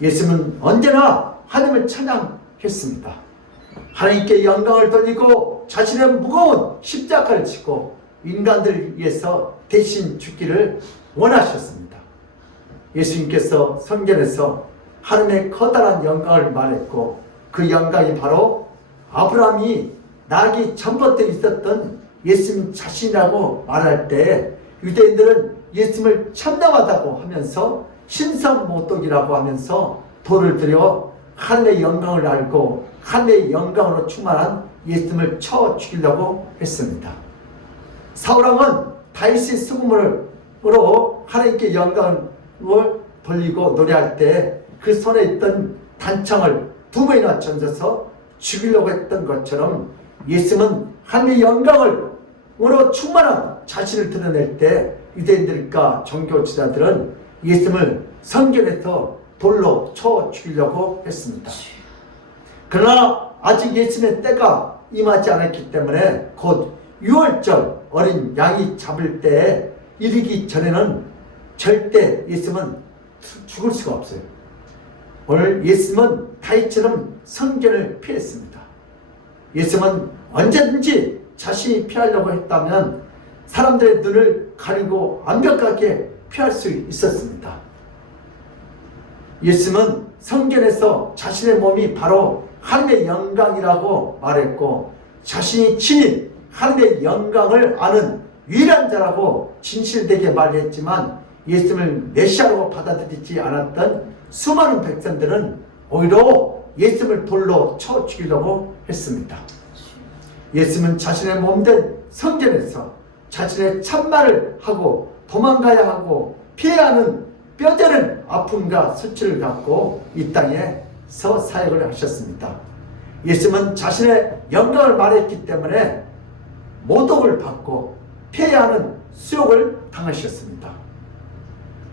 예수님은 언제나 하나님을 찬양했습니다. 하나님께 영광을 돌리고 자신의 무거운 십자가를 지고 인간들을 위해서 대신 죽기를 원하셨습니다. 예수님께서 성경에서 하나님의 커다란 영광을 말했고 그 영광이 바로 아브라함이 나기 전부터 있었던 예수님 자신이라고 말할 때 유대인들은 예수님을 참담하다고 하면서 신성모독이라고 하면서 돌을 들여 하나님의 영광을 알고 하나님의 영광으로 충만한 예수님을 쳐 죽이려고 했습니다. 사울왕은 다윗의 수금으로 하나님께 영광을 돌리고 노래할 때 그 손에 있던 단창을 2번이나 던져서 죽이려고 했던 것처럼 예수님은 하나님의 영광으로 충만한 자신을 드러낼 때 유대인들과 종교 지도자들은 예수님을 성전에서 돌로 쳐 죽이려고 했습니다. 그러나 아직 예수님의 때가 임하지 않았기 때문에 곧 6월절 어린 양이 잡을 때에 이르기 전에는 절대 예수님은 죽을 수가 없어요. 오늘 예수님은 다윗처럼 성전을 피했습니다. 예수님은 언제든지 자신이 피하려고 했다면 사람들의 눈을 가리고 완벽하게 피할 수 있었습니다. 예수님은 성전에서 자신의 몸이 바로 하나님의 영광이라고 말했고 자신이 친히 하나님의 영광을 아는 유일한 자라고 진실되게 말했지만 예수님을 메시아로 받아들이지 않았던 수많은 백성들은 오히려 예수님을 돌로 쳐 죽이려고 했습니다. 예수님은 자신의 몸된 성전에서 자신의 참말을 하고 도망가야 하고 피해야 하는 뼈저린 아픔과 수치를 갖고 이 땅에서 사역을 하셨습니다. 예수님은 자신의 영광을 말했기 때문에 모독을 받고 피해야 하는 수욕을 당하셨습니다.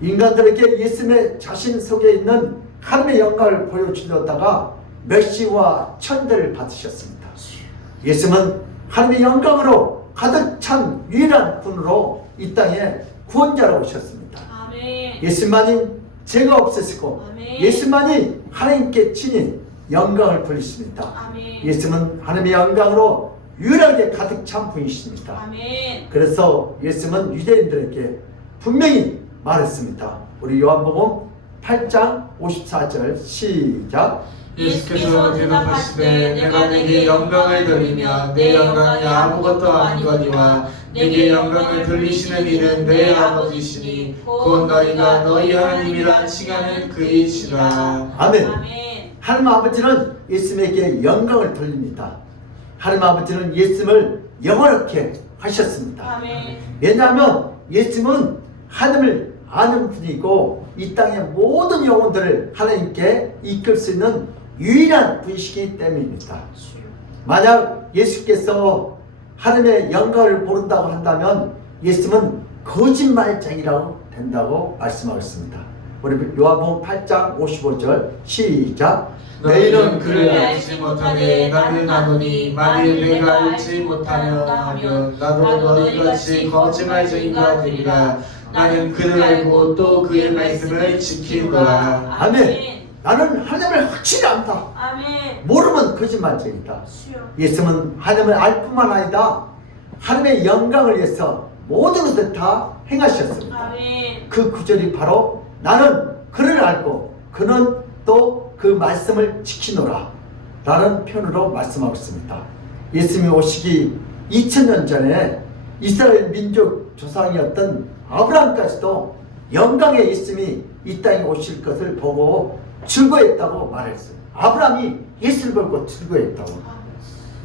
인간들에게 예수님의 자신 속에 있는 하나님의 영광을 보여주려다가 멸시와 천대를 받으셨습니다. 예수님은 하나님의 영광으로 가득 찬 유일한 분으로 이 땅에 구원자로 오셨습니다. 아멘. 예수만이 죄가 없으시고 아멘. 예수만이 하나님께 친히 영광을 돌리십니다. 아멘. 예수님은 하나님의 영광으로 유일하게 가득 찬 분이십니다. 아멘. 그래서 예수님은 유대인들에게 분명히 말했습니다. 우리 요한복음 8장 54절 시작. 예수께서 대답하시되 내가 내게 영광을 돌리며 내 영광이 아무것도 아니거니와 내게 영광을 돌리시는 이는 내 아버지시니 곧 너희가 너희 하나님이라 칭하는 그이시라. 아멘. 아멘. 하나님 아버지는 예수님에게 영광을 돌립니다. 하나님 아버지는 예수님을 영원하게 하셨습니다. 아멘. 왜냐하면 예수님은 하나님을 아는 분이고 이 땅의 모든 영혼들을 하나님께 이끌 수 있는 유일한 분이시기 때문입니다. 만약 예수께서 하나님의 영광을 모른다고 한다면 예수님은 거짓말쟁이라고 된다고 말씀하셨습니다. 우리 요한복음 8장 55절 시작. 너희는 그를 알지 못하되 나는 아노니 만일 내가 알지 못하며 하면 나도 너희같이 거짓말쟁이가 되리라. 나는 그를 알고 또 그의 말씀을 지키노라. 아멘. 나는 하나님을 확실히 안다. 아멘. 모르면 거짓말쟁이다. 주여. 예수님은 하나님을 알 뿐만 아니라 하나님의 영광을 위해서 모든 것을 다 행하셨습니다. 아멘. 그 구절이 바로 나는 그를 알고 그는 또 그 말씀을 지키노라 라는 표현으로 말씀하고 있습니다. 예수님이 오시기 2000년 전에 이스라엘 민족 조상이었던 아브라함까지도 영광의 예수님이 이 땅에 오실 것을 보고 즐거워했다고 말했어요. 아브라함이 예수를 보고 즐거워했다고.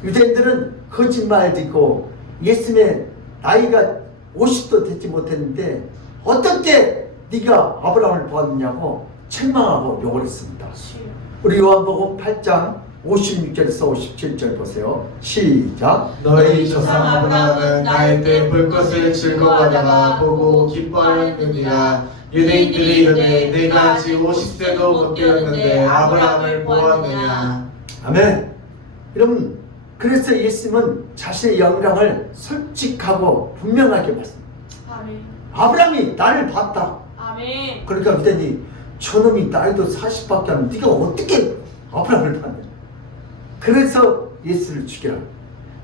유대인들은 거짓말 짓고 예수님의 나이가 50도 되지 못했는데 어떻게 네가 아브라함을 보았느냐고 책망하고 욕을 했습니다. 주여. 우리 요한복음 8장 56절에서 57절 보세요. 시작. 너희 조상 아브라함은 나의 때 볼 것을 즐거워하다가 보고 기뻐하였느니라. 유대인들이 이르되 내가 아직 50세도 못 되었는데 아브라함을 보았느냐. 아멘. 여러분, 그래서 예수님은 자신의 영광을 솔직하고 분명하게 말씀합니다. 아멘. 아브라함이 나를 봤다. 아멘. 그러니까 그랬더니 저놈이 나이도 40밖에 안 네가 어떻게 아브라함을 봤냐. 그래서 예수를 죽이라.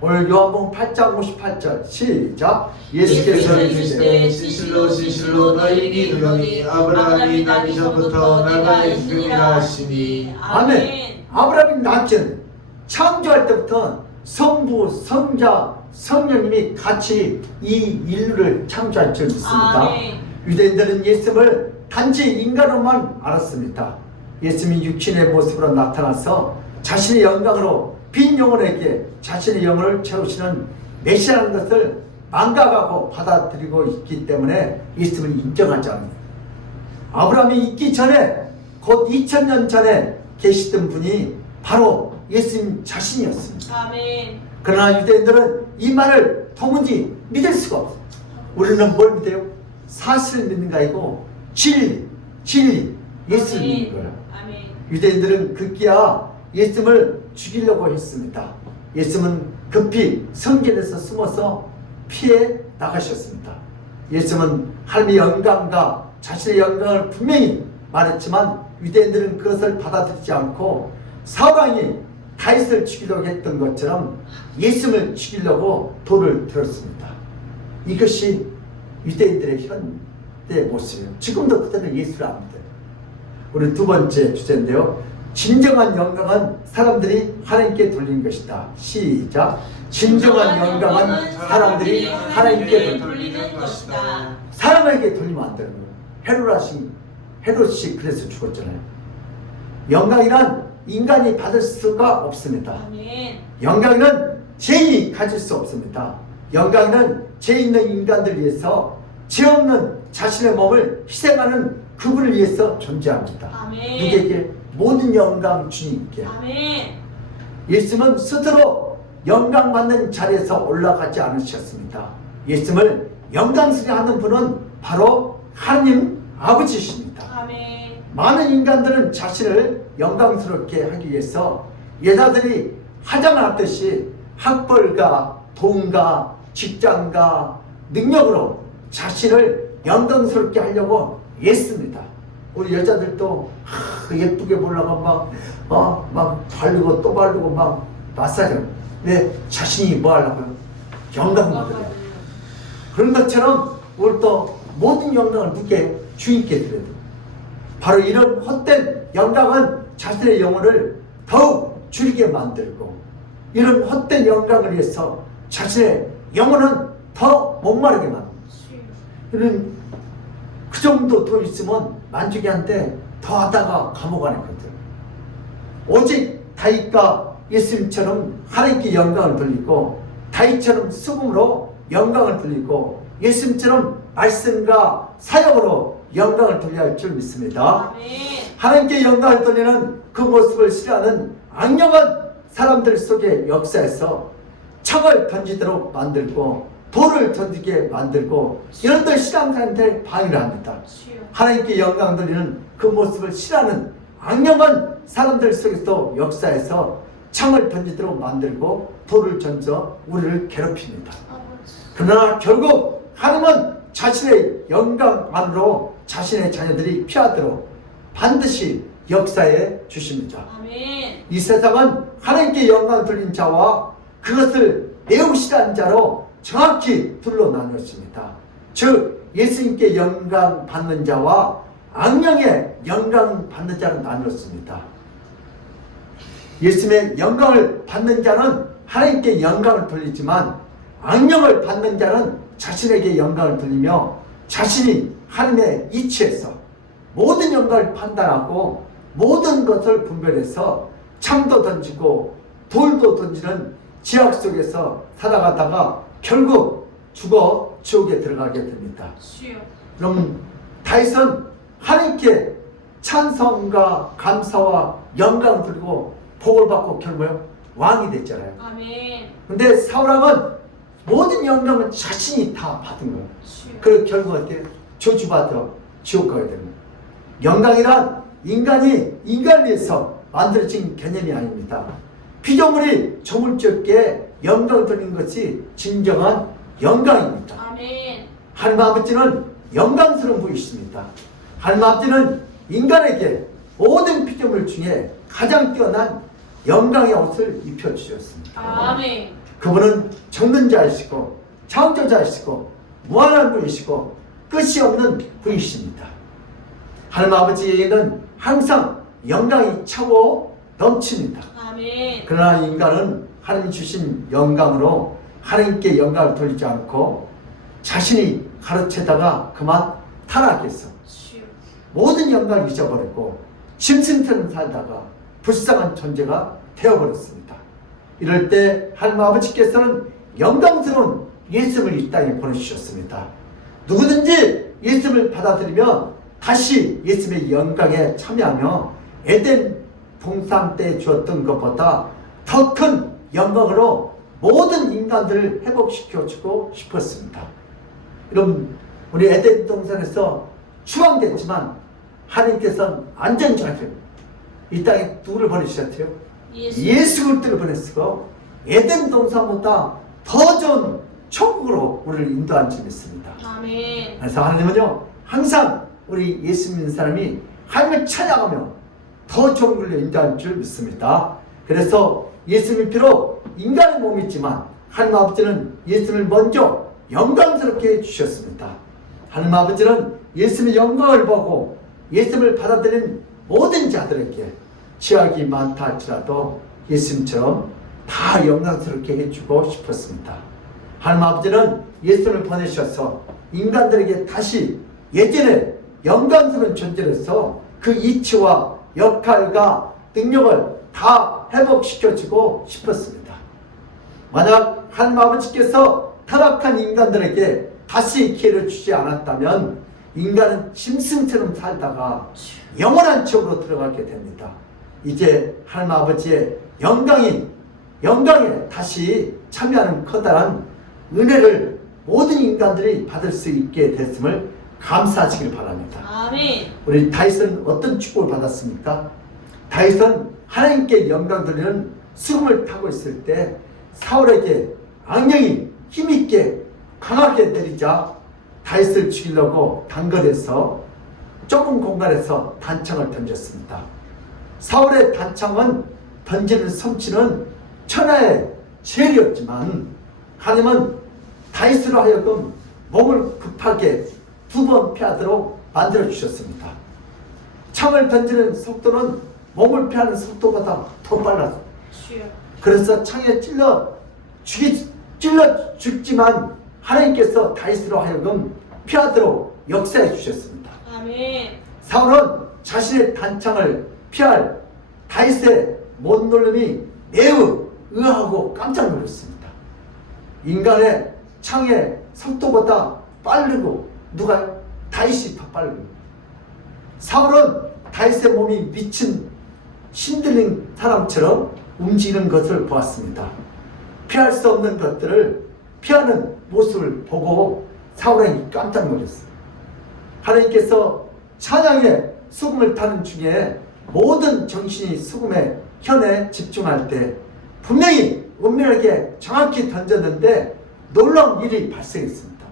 오늘 요한복음 8장 58절 시작. 예수께서 이르시되 진실로 진실로 너희에게 이르노니 아브라함이 나기 전부터 나가 있으리라 하시니. 아멘. 아브라함이 낳기 창조할 때부터 성부, 성자, 성령님이 같이 이 인류를 창조할 줄 믿습니다. 아멘. 유대인들은 예수님을 단지 인간으로만 알았습니다. 예수님이 육신의 모습으로 나타나서 자신의 영광으로 빈 영혼에게 자신의 영혼을 채우시는 메시아라는 것을 망각하고 받아들이고 있기 때문에 예수님을 인정하지 않습니다. 아브라함이 있기 전에 곧 2000년 전에 계시던 분이 바로 예수님 자신이었습니다. 아멘. 그러나 유대인들은 이 말을 도무지 믿을 수가 없어요. 우리는 뭘 믿어요? 사실을 믿는 게 아니고 진리, 예수를 믿는 거예요. 아멘. 유대인들은 급기야 예수님을 죽이려고 했습니다. 예수님은 급히 성전에서 숨어서 피해 나가셨습니다. 예수님은 하나님의 영광과 자신의 영광을 분명히 말했지만 유대인들은 그것을 받아들이지 않고 사울왕이 다윗을 죽이려고 했던 것처럼 예수님을 죽이려고 돌을 들었습니다. 이것이 유대인들의 현대 모습이에요. 지금도 그들은 예수를 안 믿어요. 우리 두 번째 주제인데요. 진정한 영광은 사람들이 하나님께 돌리는 것이다. 시작. 진정한 영광은 사람들이 하나님께 돌리는 것이다. 사람에게 돌리면 안 되는 거예요. 헤롯이 그래서 죽었잖아요. 영광이란 인간이 받을 수가 없습니다. 아멘. 영광은 죄인이 가질 수 없습니다. 영광은 죄 있는 인간들 위해서 죄 없는 자신의 몸을 희생하는 그분을 위해서 존재합니다. 아멘. 누구에게? 모든 영광 주님께. 아멘. 예수님은 스스로 영광 받는 자리에서 올라가지 않으셨습니다. 예수님을 영광스럽게 하는 분은 바로 하나님 아버지십니다. 아멘. 많은 인간들은 자신을 영광스럽게 하기 위해서 여자들이 화장을 하듯이 학벌과 돈과 직장과 능력으로 자신을 영광스럽게 하려고 애씁니다. 우리 여자들도 예쁘게 보려고 막 바르고 또 바르고 막 마사지. 왜? 자신이 뭐 하려고요? 영광 받으려고. 그런 것처럼 오늘 또 모든 영광을 누구게? 주님께 드려야 돼요. 바로 이런 헛된 영광은 자신의 영혼을 더욱 줄이게 만들고 이런 헛된 영광을 위해서 자신의 영혼은 더 목마르게 만듭니다. 이런 그 정도 돈 있으면 만족이 한데 더 하다가 감옥 안에 있거든. 오직 다윗과 예수님처럼 하나님께 영광을 돌리고 다윗처럼 수금으로 영광을 돌리고 예수님처럼 말씀과 사역으로 영광을 돌려야 할 줄 믿습니다. 아멘. 하나님께 영광을 돌리는 그 모습을 싫어하는 악령은 사람들 속의 역사에서 창을 던지도록 만들고 돌을 던지게 만들고 이런들 신앙사람들 방해를 합니다. 주여. 하나님께 영광 돌리는 그 모습을 싫어하는 악령은 사람들 속에서 역사에서 창을 던지도록 만들고 돌을 던져 우리를 괴롭힙니다. 아버지. 그러나 결국 하나님은 자신의 영광 안으로 자신의 자녀들이 피하도록 반드시 역사해 주십니다. 아멘. 이 세상은 하나님께 영광 돌린 자와 그것을 내우시라는 자로 정확히 둘로 나누었습니다. 즉 예수님께 영광 받는 자와 악령의 영광 받는 자로 나누었습니다. 예수님의 영광을 받는 자는 하나님께 영광을 돌리지만 악령을 받는 자는 자신에게 영광을 돌리며 자신이 하나님의 이치에서 모든 영광을 판단하고 모든 것을 분별해서 창도 던지고 돌도 던지는 지옥 속에서 살아가다가 결국 죽어 지옥에 들어가게 됩니다. 주여. 그럼 다윗은 하나님께 찬성과 감사와 영광을 드리고 복을 받고 결국 왕이 됐잖아요. 아멘. 근데 사울왕은 모든 영광을 자신이 다 받은 거예요. 주여. 그리고 결국 어때요? 저주받아 지옥 가게 됩니다. 영광이란 인간이 인간을 위해서 만들어진 개념이 아닙니다. 피조물이 조물주께 영광을 돌리는 것이 진정한 영광입니다. 아멘. 하나님 아버지는 영광스러운 분이십니다. 하나님 아버지는 인간에게 모든 피조물 중에 가장 뛰어난 영광의 옷을 입혀주셨습니다. 아멘. 그분은 적는 자이시고 창조자이시고 무한한 분이시고 끝이 없는 분이십니다. 하나님 아버지에게는 항상 영광이 차고 넘칩니다. 아멘. 그러나 인간은 하나님 주신 영광으로 하나님께 영광을 돌리지 않고 자신이 가로채다가 그만 타락해서 주여. 모든 영광을 잊어버리고 짐승처럼 살다가 불쌍한 존재가 되어버렸습니다. 이럴 때 하나님 아버지께서는 영광스러운 예수를 이 땅에 보내주셨습니다. 누구든지 예수를 받아들이면 다시 예수의 영광에 참여하며 에덴 동산 때 주었던 것보다 더 큰 영광으로 모든 인간들을 회복시켜주고 싶었습니다. 여러분, 우리 에덴 동산에서 추방됐지만 하나님께서는 안전자들 이 땅에 누구를 보내주셨대요? 예수 그리스도를 보냈고 에덴 동산보다 더 좋은 천국으로 우리를 인도한 줄 믿습니다. 아멘. 그래서 하나님은요 항상 우리 예수 믿는 사람이 하나님을 찬양하며 더 좋은 걸로 인도한 줄 믿습니다. 그래서 예수님 피로 인간의 몸이지만 하나님 아버지는 예수를 먼저 영광스럽게 해주셨습니다. 하나님 아버지는 예수의 영광을 보고 예수를 받아들인 모든 자들에게 지약이 많다 할지라도 예수님처럼 다 영광스럽게 해주고 싶었습니다. 하나님 아버지는 예수를 보내셔서 인간들에게 다시 예전에 영광스러운 존재로서 그 이치와 역할과 능력을 다 회복시켜주고 싶었습니다. 만약 하나님 아버지께서 타락한 인간들에게 다시 기회를 주지 않았다면 인간은 짐승처럼 살다가 영원한 지옥으로 들어가게 됩니다. 이제 하나님 아버지의 영광에 다시 참여하는 커다란 은혜를 모든 인간들이 받을 수 있게 됐음을 감사하시길 바랍니다. 아멘. 우리 다윗은 어떤 축복을 받았습니까? 다윗은 하나님께 영광 돌리는 수금을 타고 있을 때 사울에게 악령이 힘있게 강하게 내리자 다윗을 죽이려고 단거리에서 좁은 공간에서 단창을 던졌습니다. 사울의 단창은 던지는 솜씨는 천하의 제일이었지만 하나님은 다윗으로 하여금 몸을 급하게 2번 피하도록 만들어 주셨습니다. 창을 던지는 속도는 몸을 피하는 속도보다 더 빨랐어요. 주여. 그래서 창에 찔러 죽지만 하나님께서 다윗으로 하여금 피하도록 역사해 주셨습니다. 아멘. 사울은 자신의 단창을 피할 다윗의 못놀림이 매우 의아하고 깜짝 놀랐습니다. 인간의 창의 속도보다 빠르고 누가 다윗이 더 빠르고 사울은 다윗의 몸이 미친 신들린 사람처럼 움직이는 것을 보았습니다. 피할 수 없는 것들을 피하는 모습을 보고 사울은 깜짝 놀랐어요. 하나님께서 찬양의 수금을 타는 중에 모든 정신이 수금의 현에 집중할 때 분명히 은밀하게 정확히 던졌는데 놀라운 일이 발생했습니다.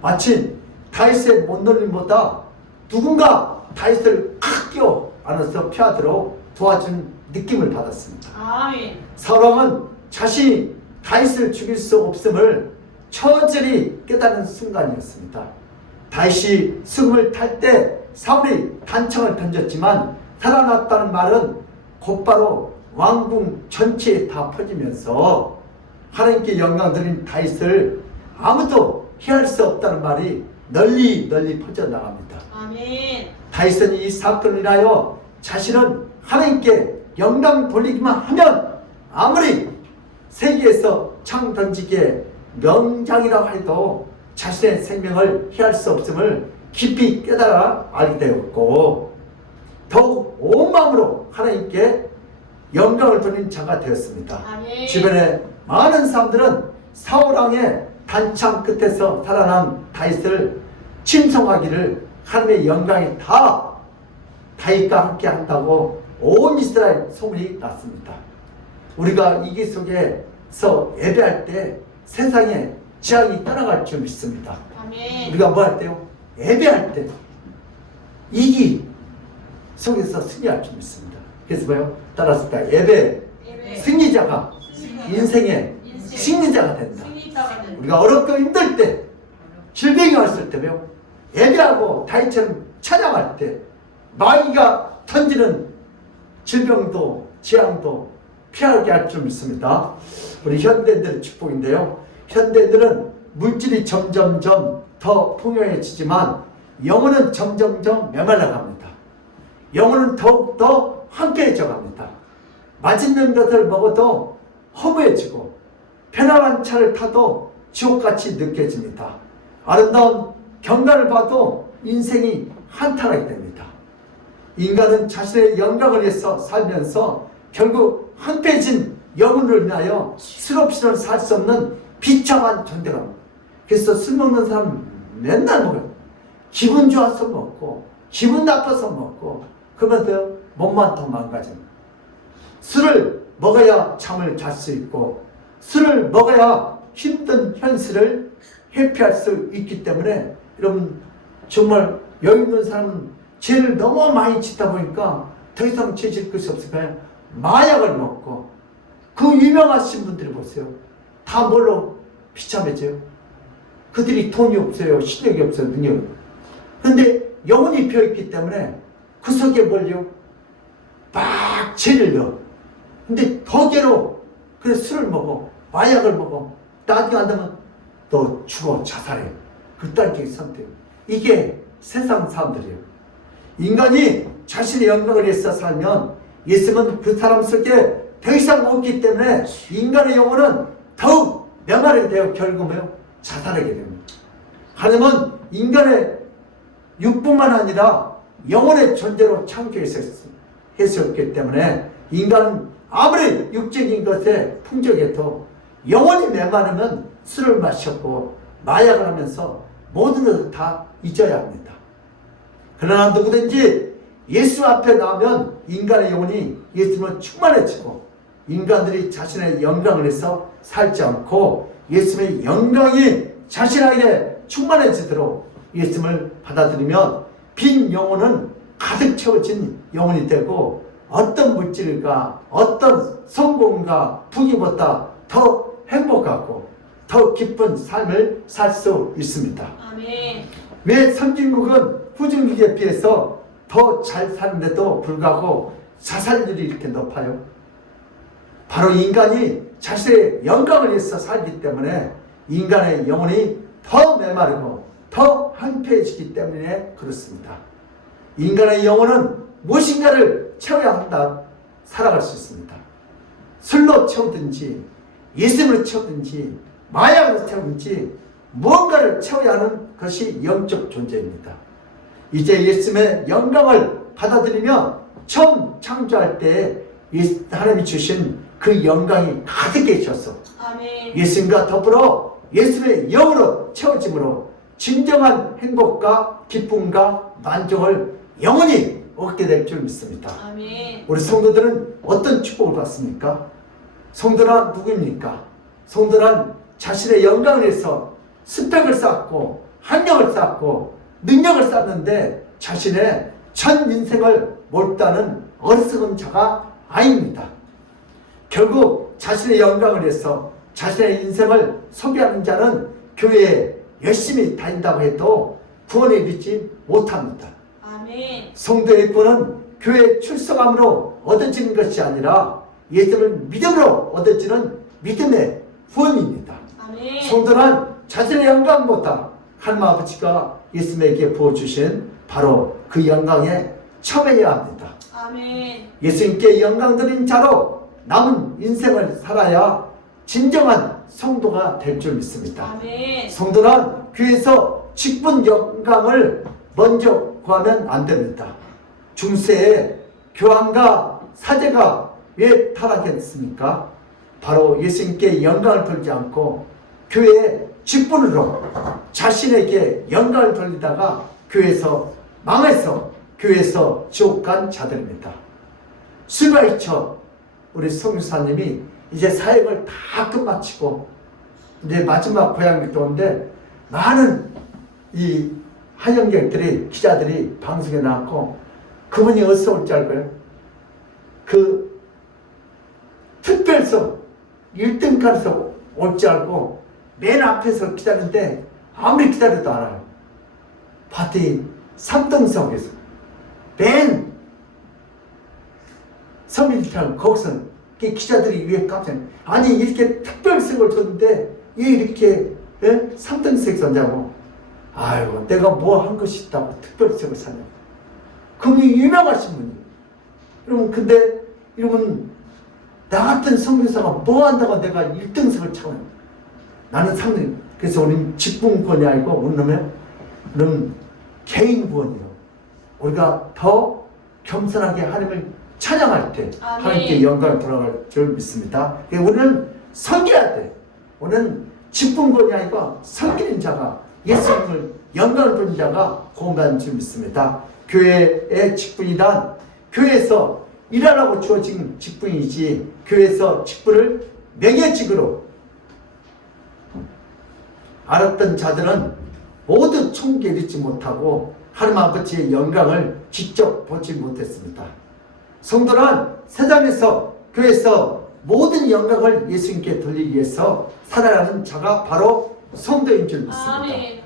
마치 다윗의 못놀림보다 누군가 다윗을 끼어 안아서 피하도록 도와준 느낌을 받았습니다. 아멘. 사울왕은 자신이 다윗을 죽일 수 없음을 처절히 깨달은 순간이었습니다. 다윗이 수금을 탈 때 사울이 단창을 던졌지만 살아났다는 말은 곧바로 왕궁 전체에 다 퍼지면서 하나님께 영광 드린 다윗을 아무도 피할 수 없다는 말이 널리 퍼져나갑니다. 아멘. 다윗은 이 사건을 인하여 자신은 하나님께 영광 돌리기만 하면 아무리 세계에서 창 던지기에 명장이라고 해도 자신의 생명을 피할 수 없음을 깊이 깨달아 알게 되었고 더욱 온 마음으로 하나님께 영광을 돌린 자가 되었습니다. 아멘. 주변에 많은 사람들은 사울왕의 단창 끝에서 살아난 다윗을 칭송하기를 하나님의 영광이 다 다윗과 함께 한다고 온 이스라엘 소문이 났습니다. 우리가 이기 속에서 예배할 때 세상에 재앙이 떠나갈 줄 믿습니다. 아멘. 우리가 뭐 할 때요? 예배할 때 이기 속에서 승리할 줄 믿습니다. 그래서 뭐요? 따라서 예배 예배. 승리자가 인생의 인생. 승리자가 된다. 승리자가 된다. 우리가 어렵고 힘들 때 질병이 왔을 때요 예배하고 다윗처럼 찬양할 때 마귀가 던지는 질병도 재앙도 피하게 할 줄 믿습니다. 우리 현대인들의 축복인데요. 현대인들은 물질이 점점점 더 풍요해지지만 영혼은 점점점 메말라갑니다. 영혼은 더욱더 황폐해져 갑니다. 맛있는 것을 먹어도 허무해지고 편안한 차를 타도 지옥같이 느껴집니다. 아름다운 경관을 봐도 인생이 한탄하게 됩니다. 인간은 자신의 영광을 위해서 살면서 결국 황폐해진 영혼을 인하여 수없이는 살 수 없는 비참한 존재가 됩니다. 그래서 술 먹는 사람 맨날 먹어요. 기분 좋아서 먹고 기분 나빠서 먹고 그러면서 몸만 더 망가집니다. 술을 먹어야 잠을 잘 수 있고 술을 먹어야 힘든 현실을 회피할 수 있기 때문에 여러분 정말 여유 있는 사람은 죄를 너무 많이 짓다 보니까 더 이상 죄 질 것이 없으니까 마약을 먹고 그 유명하신 분들이 보세요. 다 뭘로 비참해져요? 그들이 돈이 없어요. 실력이 없어요. 능력이. 근데 영혼이 비어있기 때문에 그 속에 뭘요? 막 죄를 넣어. 근데 더 괴로워. 그래서 술을 먹어. 마약을 먹어. 나중에 안 되면 너 죽어. 자살해. 극단적인 선택. 이게 세상 사람들이에요. 인간이 자신의 영광을 위해서 살면 예수님은 그 사람 속에 더 이상 없기 때문에 인간의 영혼은 더욱 명하게 되어 결국은 자살하게 됩니다. 하나님은 인간의 육뿐만 아니라 영혼의 존재로 창조했었기 때문에 인간은 아무리 육적인 것에 풍족해도 영혼이 메마르면 술을 마셨고 마약을 하면서 모든 것을 다 잊어야 합니다. 그러나 누구든지 예수 앞에 나오면 인간의 영혼이 예수님을 충만해지고 인간들이 자신의 영광을 위해서 살지 않고 예수님의 영광이 자신에게 충만해지도록 예수님을 받아들이면 빈 영혼은 가득 채워진 영혼이 되고 어떤 물질과 어떤 성공과 부귀보다 더 행복하고 더 기쁜 삶을 살 수 있습니다. 아멘. 왜 선진국은 후진국에 비해서 더 잘 사는데도 불구하고 자살률이 이렇게 높아요? 바로 인간이 자신의 영광을 위해서 살기 때문에 인간의 영혼이 더 메마르고 더 한패해지기 때문에 그렇습니다. 인간의 영혼은 무엇인가를 채워야 한다 살아갈 수 있습니다. 술로 채우든지 예수님으로 채우든지 마약으로 채우든지 무언가를 채워야 하는 것이 영적 존재입니다. 이제 예수님의 영광을 받아들이며 처음 창조할 때 하나님이 주신 그 영광이 가득해져서 아멘. 예수님과 더불어 예수님의 영으로 채워짐으로 진정한 행복과 기쁨과 만족을 영원히 얻게 될 줄 믿습니다. 아멘. 우리 성도들은 어떤 축복을 받습니까? 성도란 누구입니까? 성도란 자신의 영광을 위해서 스펙을 쌓고 학력을 쌓고 능력을 쌓는데 자신의 전 인생을 몰두하는 어리석은 자가 아닙니다. 결국 자신의 영광을 위해서 자신의 인생을 소비하는 자는 교회에 열심히 다닌다고 해도 구원에 이르지 못합니다. 아멘. 성도의 구원은 교회 출석함으로 얻어지는 것이 아니라 예수를 믿음으로 얻어지는 믿음의 구원입니다. 아멘. 성도는 자신의 영광보다 하나님 아버지가 예수님에게 부어주신 바로 그 영광에 참여해야 합니다. 아멘. 예수님께 영광 드린 자로 남은 인생을 살아야 진정한 성도가 될 줄 믿습니다. 아멘. 성도는 교회에서 직분 영광을 먼저 구하면 안 됩니다. 중세에 교황과 사제가 왜 타락했습니까? 바로 예수님께 영광을 돌리지 않고 교회의 직분으로 자신에게 영광을 돌리다가 교회에서 망해서 교회에서 지옥 간 자들입니다. 수바이처 우리 성유사님이 이제 사역을 다 끝마치고 이제 마지막 고향이 또인데 많은 이 한영객들이 기자들이 방송에 나왔고 그분이 어디서 올 줄 알고요? 그 특별석 1등칸에서 올 줄 알고 맨 앞에서 기다리는데 아무리 기다려도 알아요. 봤더니 3등석에서 맨 서민들처럼 거기서 기자들이 위에 깜짝 아니 이렇게 특별석을 줬는데 왜 이렇게 3등석에서 앉냐고. 아이고 내가 뭐 한 것이 있다고 특별석을 사냐고. 그분이 유명하신 분이. 여러분 근데 여러분 나 같은 선교사가 뭐 한다고 내가 1등석을 차고 나는 3등. 그래서 우리는 직분권이 아니고 우리는 개인 구원이요. 우리가 더 겸손하게 하나님을 찬양할 때 아멘. 하나님께 영광을 돌아갈 줄 믿습니다. 우리는 섬겨야 돼. 우리는 직분권이 아니고 섬기는 자가 예수님을 영광을 돌리는 자가 구원받는 줄 믿습니다. 교회의 직분이란 교회에서 일하라고 주어진 직분이지 교회에서 직분을 명예직으로 알았던 자들은 모두 천국에 이르지 못하고 하나님 아버지의 영광을 직접 보지 못했습니다. 성도는 세상에서 교회에서 모든 영광을 예수님께 돌리기 위해서 살아가는 자가 바로 성도인 줄 믿습니다. 아멘.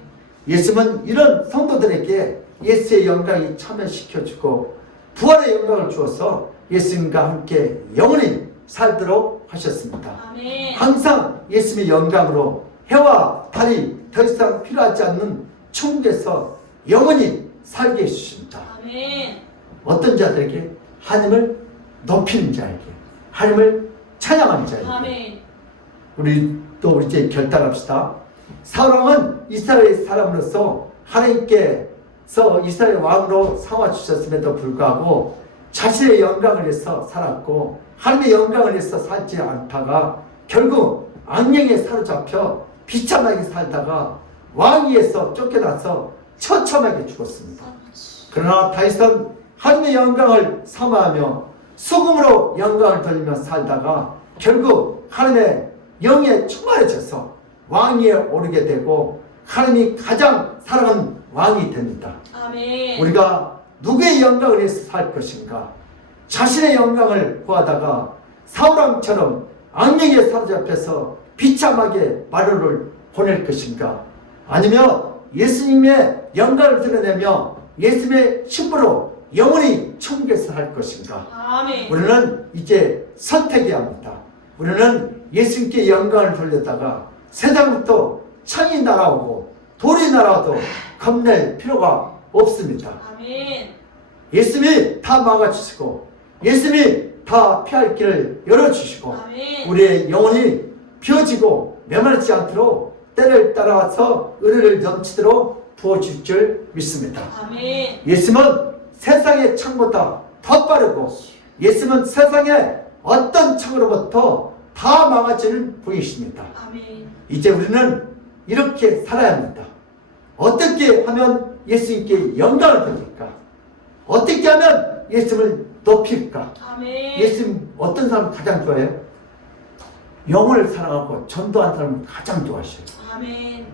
예수님은 이런 성도들에게 예수의 영광이 참여시켜주고 부활의 영광을 주어서 예수님과 함께 영원히 살도록 하셨습니다. 아멘. 항상 예수님의 영광으로 해와 달이 더 이상 필요하지 않는 천국에서 영원히 살게 해주십니다. 아멘. 어떤 자들에게? 하나님을 높이는 자에게, 하나님을 찬양하는 자에게. 아멘. 우리 또 이제 결단합시다. 사울왕은 이스라엘 사람으로서 하나님께서 이스라엘 왕으로 삼아주셨음에도 불구하고 자신의 영광을 위해서 살았고 하나님의 영광을 위해서 살지 않다가 결국 악령에 사로잡혀 비참하게 살다가 왕위에서 쫓겨나서 처참하게 죽었습니다. 그러나 다윗은 하나님의 영광을 사모하며 수금으로 영광을 돌리며 살다가 결국 하나님의 영에 충만해져서 왕위에 오르게 되고 하나님이 가장 사랑하는 왕이 됩니다. 아멘. 우리가 누구의 영광을 위해서 살 것인가? 자신의 영광을 구하다가 사울왕처럼 악령에 사로잡혀서 비참하게 마루를 보낼 것인가? 아니면 예수님의 영광을 드러내며 예수님의 신부로 영원히 천국에서 살 것인가? 아멘. 우리는 이제 선택해야 합니다. 우리는 예수님께 영광을 돌렸다가 세상부터 창이 날아오고 돌이 날아와도 겁낼 필요가 없습니다. 아멘. 예수님이 다 막아주시고 예수님이 다 피할 길을 열어주시고 아멘. 우리의 영혼이 비어지고 메마르지 않도록 때를 따라와서 은혜를 넘치도록 부어줄 줄 믿습니다. 아멘. 예수님은 세상의 창보다 더 빠르고 예수님은 세상의 어떤 창으로부터 다 막아주는 분이십니다. 아멘. 이제 우리는 이렇게 살아야 합니다. 어떻게 하면 예수님께 영광을 돌릴까? 어떻게 하면 예수님을 높일까? 아멘. 예수님 어떤 사람 가장 좋아해요? 영혼을 사랑하고 전도한 사람을 가장 좋아하셔요. 아멘.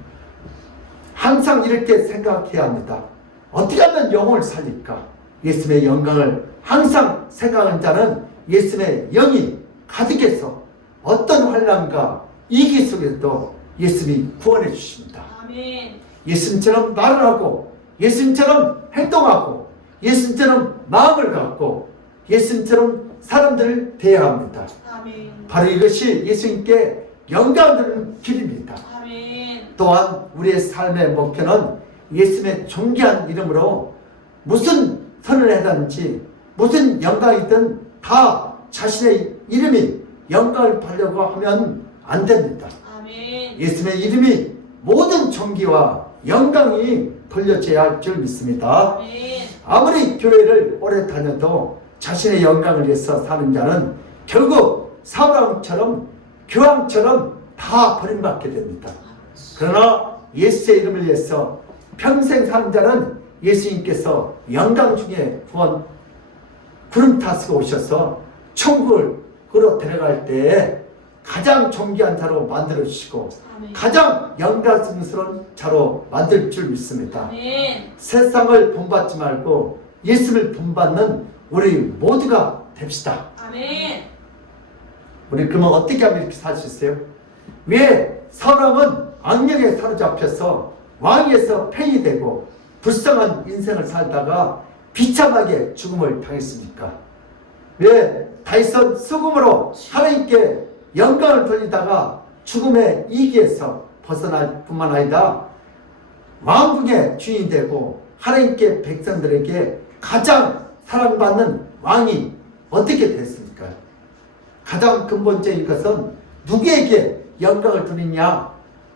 항상 이렇게 생각해야 합니다. 어떻게 하면 영혼을 살릴까? 예수님의 영광을 항상 생각하는 자는 예수님의 영이 가득해서 어떤 환난과 위기 속에서도 예수님이 구원해 주십니다. 아멘. 예수님처럼 말을 하고 예수님처럼 행동하고 예수님처럼 마음을 갖고 예수님처럼 사람들을 대해합니다. 아멘. 바로 이것이 예수님께 영광을 드리는 길입니다. 아멘. 또한 우리의 삶의 목표는 예수님의 존귀한 이름으로 무슨 선을 해든지 무슨 영광이든 다 자신의 이름이 영광을 받으려고 하면 안 됩니다. 아멘. 예수님의 이름이 모든 존귀와 영광이 돌려져야 할 줄 믿습니다. 아멘. 아무리 교회를 오래 다녀도 자신의 영광을 위해서 사는 자는 결국 사울왕처럼 교황처럼 다 버림받게 됩니다. 그러나 예수의 이름을 위해서 평생 사는 자는 예수님께서 영광 중에 구름 타시고 오셔서 천국으로 데려갈 때에 가장 존귀한 자로 만들어 주시고 아멘. 가장 영광스러운 자로 만들 줄 믿습니다. 아멘. 세상을 본받지 말고 예수를 본받는 우리 모두가 됩시다. 아멘. 우리 그러면 어떻게 하면 이렇게 살 수 있어요? 왜 사울왕은 악령에 사로잡혀서 왕위에서 폐위되고 불쌍한 인생을 살다가 비참하게 죽음을 당했습니까? 왜 다윗은 수금으로 하나님께 영광을 돌리다가 죽음의 이기에서 벗어날 뿐만 아니라 왕궁의 주인이 되고 하나님께 백성들에게 가장 사랑받는 왕이 어떻게 됐습니까? 가장 근본적인 것은 누구에게 영광을 돌리냐?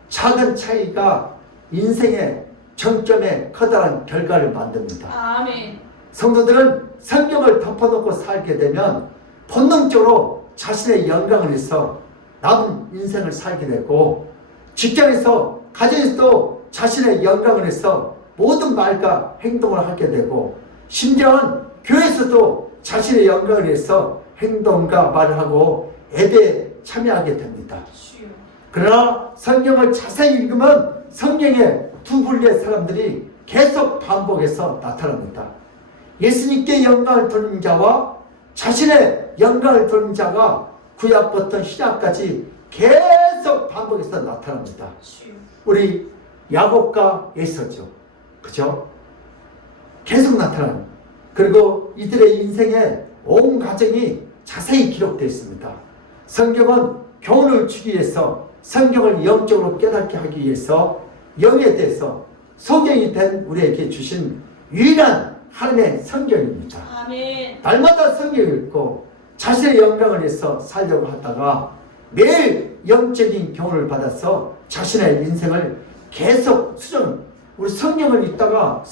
작은 차이가 인생의 정점에 커다란 결과를 만듭니다. 아멘. 성도들은 성경을 덮어놓고 살게 되면 본능적으로 자신의 영광을 위해서 남은 인생을 살게 되고 직장에서 가정에서도 자신의 영광을 위해서 모든 말과 행동을 하게 되고 심지어는 교회에서도 자신의 영광을 위해서 행동과 말을 하고 예배에 참여하게 됩니다. 주여. 그러나 성경을 자세히 읽으면 성경에 두 분류의 사람들이 계속 반복해서 나타납니다. 예수님께 영광을 돌리는 자와 자신의 영광을 돌리는 자가 구약부터 신약까지 계속 반복해서 나타납니다. 주여. 우리 야곱과 에서죠. 그죠? 계속 나타나요. 그리고 이들의 인생에 온 과정이 자세히 기록되어 있습니다. 성경은 교훈을 주기 위해서 성경을 영적으로 깨닫게 하기 위해서 영에 대해서 소경이 된 우리에게 주신 유일한 하나님의 성경입니다. 아멘. 날마다 성경을 읽고 자신의 영광을 위해서 살려고 하다가 매일 영적인 교훈을 받아서 자신의 인생을 계속 우리 성경을 읽다가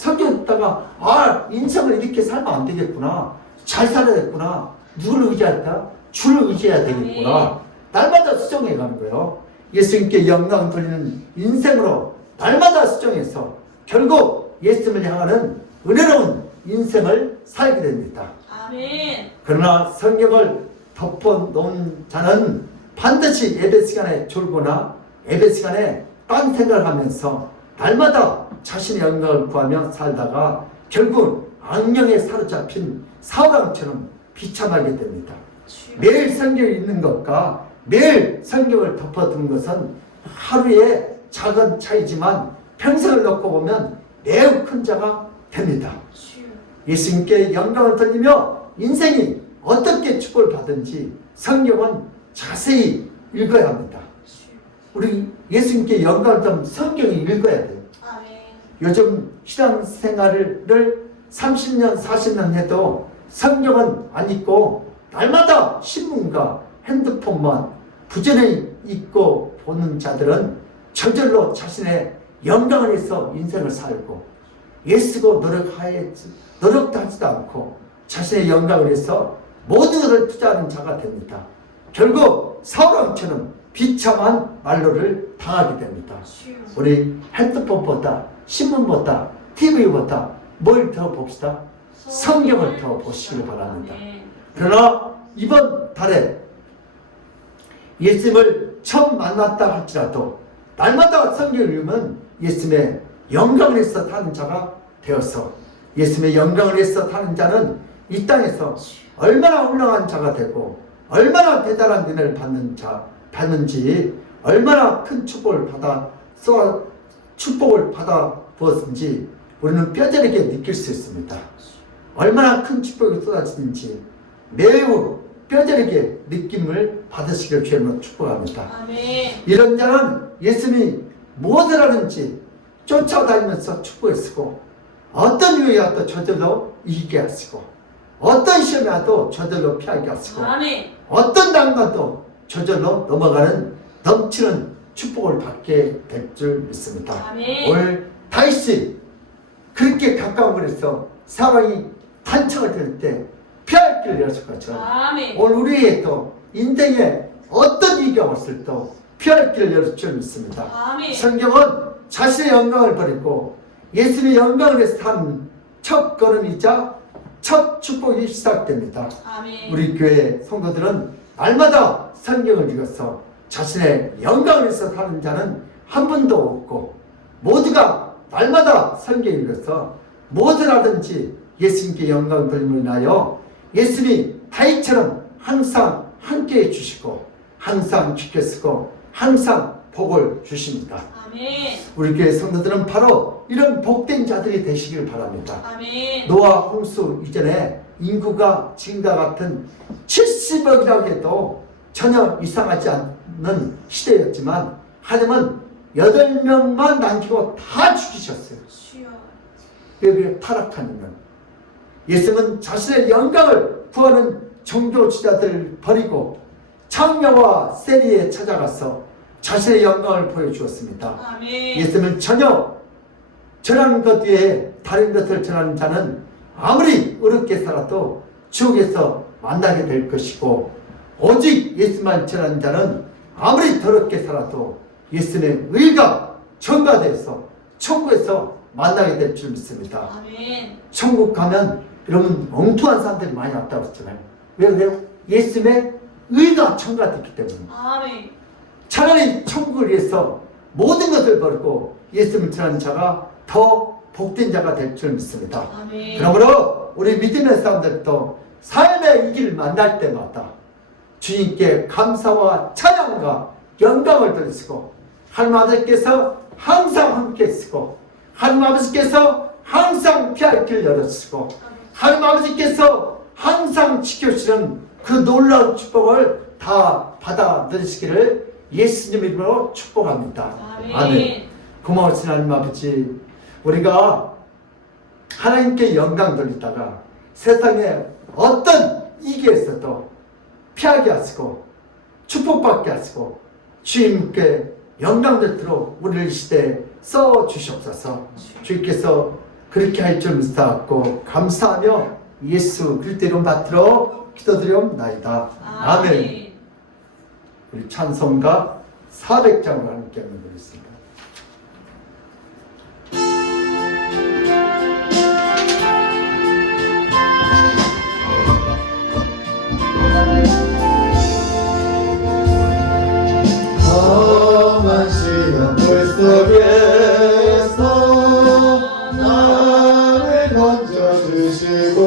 인생을 이렇게 살면 안 되겠구나, 잘 살아야겠구나, 누구를 의지할까? 주를 의지해야 되겠구나, 날마다 수정해 가는 거예요. 예수님께 영광 돌리는 인생으로 날마다 수정해서 결국 예수님을 향하는 은혜로운 인생을 살게 됩니다. 아멘. 그러나 성경을 덮어놓은 자는 반드시 예배 시간에 졸거나 예배 시간에 딴 생각을 하면서 날마다 자신의 영광을 구하며 살다가 결국 악령에 사로잡힌 사울왕처럼 비참하게 됩니다. 주여. 매일 성경을 읽는 것과 매일 성경을 덮어두는 것은 하루의 작은 차이지만 평생을 놓고 보면 매우 큰 자가 됩니다. 주여. 예수님께 영광을 돌리며 인생이 어떻게 축복을 받은지 성경은 자세히 읽어야 합니다. 주여. 우리 예수님께 영광을 돌리면 성경을 읽어야 돼요. 아멘. 요즘 신앙생활을 30년 40년 해도 성경은 안 읽고 날마다 신문과 핸드폰만 부지런히 읽고 보는 자들은 저절로 자신의 영광을 위해서 인생을 살고 애쓰고 노력도 하지도 않고 자신의 영광을 위해서 모든 것을 투자하는 자가 됩니다. 결국 사울왕처럼 비참한 말로를 당하게 됩니다. 주여. 우리 핸드폰보다 신문보다 TV보다 뭘 더 봅시다? 성경을 더 보시길 바랍니다. 아멘. 그러나 이번 달에 예수님을 처음 만났다 할지라도 날마다 성경을 읽으면 예수님의 영광을 위해서 사는 자가 되어서 예수님의 영광을 위해서 사는 자는 이 땅에서 얼마나 훌륭한 자가 되고 얼마나 대단한 은혜를 받는지 얼마나 큰 축복을 받아 부었는지 우리는 뼈저리게 느낄 수 있습니다. 얼마나 큰 축복이 쏟아지는지 매우 뼈저리게 느낌을 받으시길 주님으로 축복합니다. 아멘. 이런 자는 예수님이 무엇을 하는지 쫓아다니면서 축복했고 어떤 유혹이 와도 저절로 이기게 하시고 어떤 시험이 와도 저절로 피하게 하시고 아멘. 어떤 난관도 저절로 넘어가는 넘치는 축복을 받게 될 줄 믿습니다. 아멘. 오늘 다윗이 그렇게 가까운 곳에서 사방이 단청을 들 때 피할 길을 열었을 것처럼 아멘. 오늘 우리의 또 인생에 어떤 위기가 왔을 때 피할 길을 열을 줄 믿습니다. 아멘. 성경은 자신의 영광을 버리고 예수님의 영광을 위해서 산 첫 걸음이자 첫 축복이 시작됩니다. 아멘. 우리 교회 성도들은 날마다 성경을 읽어서 자신의 영광을 위해서 사는 자는 한 분도 없고 모두가 날마다 성경을 읽어서 무엇을 하든지 예수님께 영광을 돌림으로 인하여 예수님이 다윗처럼 항상 함께해 주시고 항상 지켜쓰고 항상 복을 주십니다. 아멘. 우리 교회 성도들은 바로 이런 복된 자들이 되시길 바랍니다. 아멘. 노아 홍수 이전에 인구가 지금과 같은 70억이라고 해도 전혀 이상하지 않는 시대였지만 하나님은 8명만 남기고 다 죽이셨어요. 주여. 왜 타락한 인간? 예수님은 자신의 영광을 구하는 종교 지자들을 버리고 창녀와 세리에 찾아가서 자신의 영광을 보여주었습니다. 아멘. 예수님은 전혀 전하는 것 외에 다른 것을 전하는 자는 아무리 어렵게 살아도 지옥에서 만나게 될 것이고 오직 예수만 전하는 자는 아무리 더럽게 살아도 예수님의 의가 전가돼서 천국에서 만나게 될 줄 믿습니다. 아멘. 천국 가면 여러분 엉뚱한 사람들이 많이 왔다고 했잖아요. 왜 그래요? 예수님의 의가 전가됐기 때문에. 아멘. 차라리 천국을 위해서 모든 것을 버리고 예수님을 전하는 자가 더 복된 자가 될 줄 믿습니다. 아멘. 그러므로 우리 믿음의 사람들도 삶의 이 길을 만날 때마다 주님께 감사와 찬양과 영광을 드리시고 하나님 아버지께서 항상 함께 하시고 하나님 아버지께서 항상 피할 길을 열어주시고 하나님 아버지께서 항상 지켜주시는 그 놀라운 축복을 다 받아 들으시기를 예수님 이름으로 축복합니다. 아멘. 고마우신 하나님 아버지, 우리가 하나님께 영광 돌리다가 세상에 어떤 이기에서도 피하게 하시고 축복받게 하시고 주님께 영광 듣도록 우리를 이 시대에 써주시옵소서. 주님께서 그렇게 할 줄 믿사옵고 감사하며 예수 그리스도 이름 받들어 기도드리옵나이다. 아멘. 우리 찬송가 400장으로 함께 하는 것입니다. 험한 시험 물 속에서 나를 건져주시고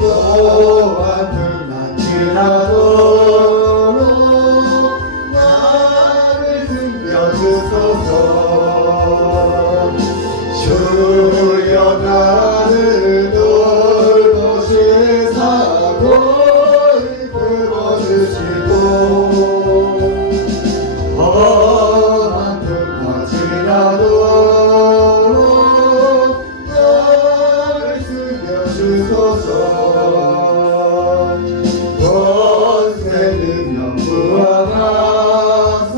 노한 불만 지나도록 나를 숨겨주소서. 주여 나를 돌보시사고 이끌어주시고 험한 불만 지나도록 나를 숨겨주소서. 권세 능력 구하나사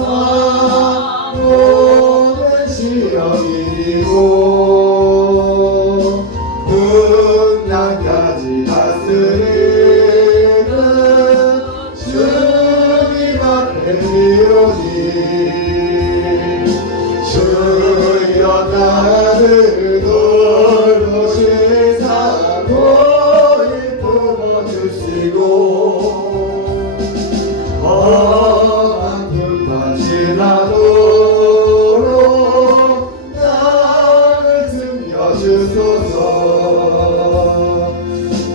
모든 시험이고 주소서.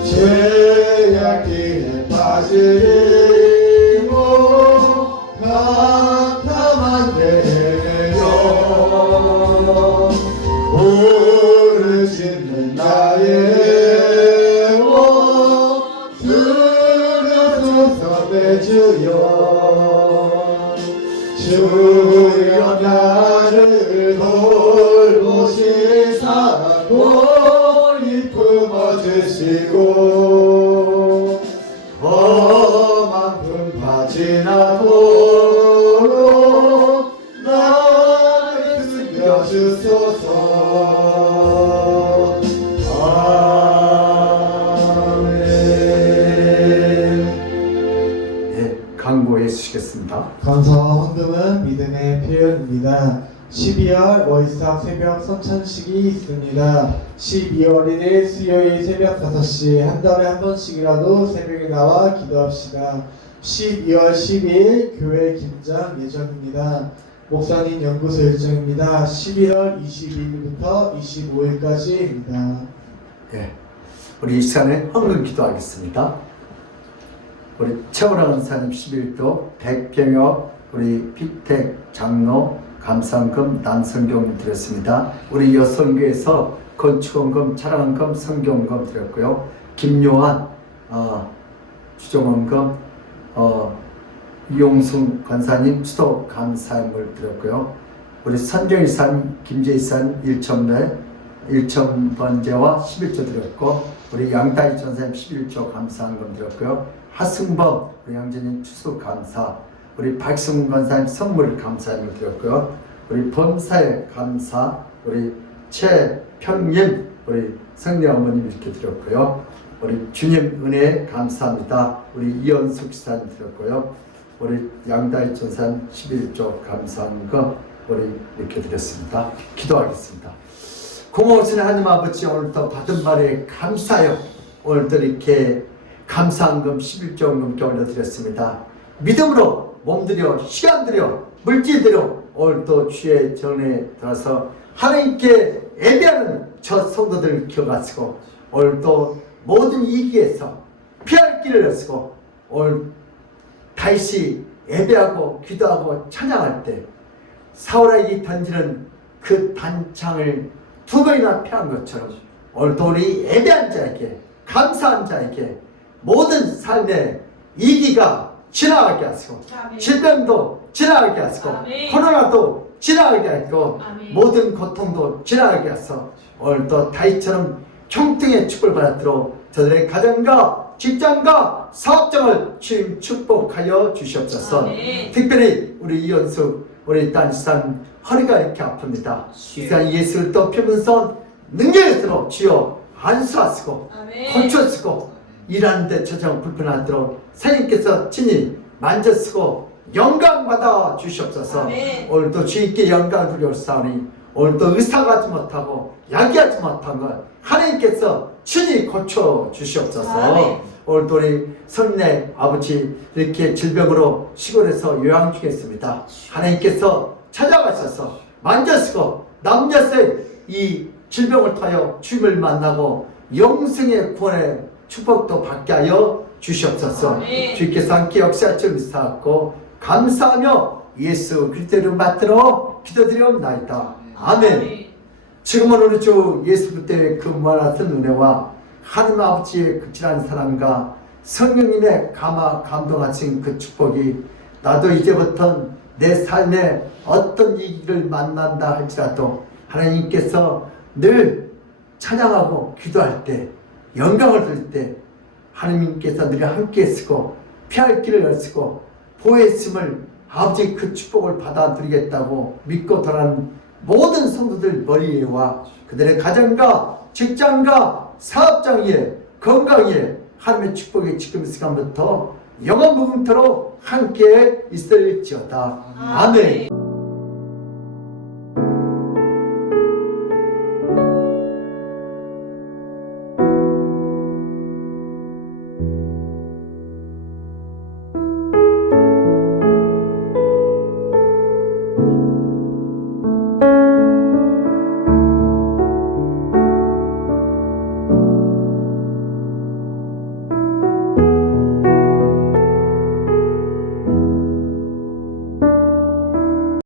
죄악길에 빠지고 감탄만 되며 오를 짓는 나의 원 들으소서 내 주여. 주여 나를 돌보시사 돌이 품어주시고 험한 풍파 지나도록 나를 숨겨주소서. 아멘. 예, 강구해 주시겠습니다. 감사와 헌금은 믿음의 표현입니다. 12월 월삭 새벽 선찬식이 있습니다. 12월 1일 수요일 새벽 5시 한 달에 한 번씩이라도 새벽에 나와 기도합시다. 12월 12일 교회 김장 예정입니다. 목사님 연구소 일정입니다. 11월 22일부터 25일까지입니다. 예, 우리 이 시간에 헌금 기도하겠습니다. 우리 최원학 원사님 11도, 백병혁 우리 피택 장로 감사헌금 남성경 드렸습니다. 우리 여성교에서 건축헌금, 차량헌금, 성경헌금 드렸고요. 김요한 주정헌금, 이용순 권사님 수도 감사함을 드렸고요. 우리 선정이산 김재희산 1,000번제와 11조 드렸고, 우리 양다희 전사님 11조 감사헌금 드렸고요. 하승범 우리 양재님 추수 감사, 우리 박승훈 권사님 선물 감사함을 드렸고요. 우리 범사에 감사, 우리 최평림 우리 성례 어머님 이렇게 드렸고요. 우리 주님 은혜 감사합니다. 우리 이연숙 지사님 드렸고요. 우리 양다희 전사님 11조 감사헌금 우리 이렇게 드렸습니다. 기도하겠습니다. 고마우신 하나님 아버지, 오늘도 받은 말에 감사하여 오늘도 이렇게 감사헌금 11조 넘게 올려드렸습니다. 믿음으로 몸들여 시간들여 물질들여 오늘도 주의 전에 들어서 하나님께 예배하는 저 성도들 기억하시고 오늘도 모든 이기에서 피할 길을 하시고 오늘 다시 예배하고 기도하고 찬양할 때 사울에게 던지는 그 단창을 2번이나 피한 것처럼 오늘도 우리 예배한 자에게 감사한 자에게 모든 삶의 이기가 지나가게 하시고 아멘. 질병도 지나가게 하시고 아멘. 코로나도 지나가게 하시고 아멘. 모든 고통도 지나가게 하셔서 오늘도 다윗처럼 총등의 축복을 받도록 저들의 가정과 직장과 사업장을 주님 축복하여 주시옵소서. 아멘. 특별히 우리 이연숙 우리 딸산 허리가 이렇게 아픕니다. 이 시간 예수를 또 펴면서 능력으로 주여 안수하시고 아멘. 고쳐쓰고 일하는데 저정 불편하도록 사님께서 친히 만져쓰고 영광받아 주시옵소서. 아멘. 오늘도 주님께 영광을 드리옵사오니 오늘도 의사가지 못하고 약이하지 못한 것 하나님께서 친히 고쳐 주시옵소서. 아멘. 오늘도 우리 성례 아버지 이렇게 질병으로 시골에서 요양 중에 있습니다. 하나님께서 찾아가셔서 만져쓰고 남녀의 이 질병을 통하여 주님을 만나고 영생의 구원의 축복도 받게 하여 주시옵소서. 아멘. 주께서 함께 역사할 줄 믿사옵고 감사하며 예수 그리스도의 이름 받들어 기도드리옵나이다. 아멘. 지금은 우리 주 예수 그리스도의 그 무한하신 은혜와 하나님 아버지의 극진한 사랑과 성령님의 감동하신 그 축복이 나도 이제부터 내 삶에 어떤 일을 만난다 할지라도 하나님께서 늘 찬양하고 기도할 때 영광을 드릴 때 하나님께서 늘 함께 쓰고 피할 길을 쓰고 보호했음을 아버지 그 축복을 받아들이겠다고 믿고 돌아가는 모든 성도들 머리 위와 그들의 가정과 직장과 사업장 위에 건강 위에 하나님의 축복이 지금 이 시간부터 영원 무궁토록 함께 있을지어다. 아멘.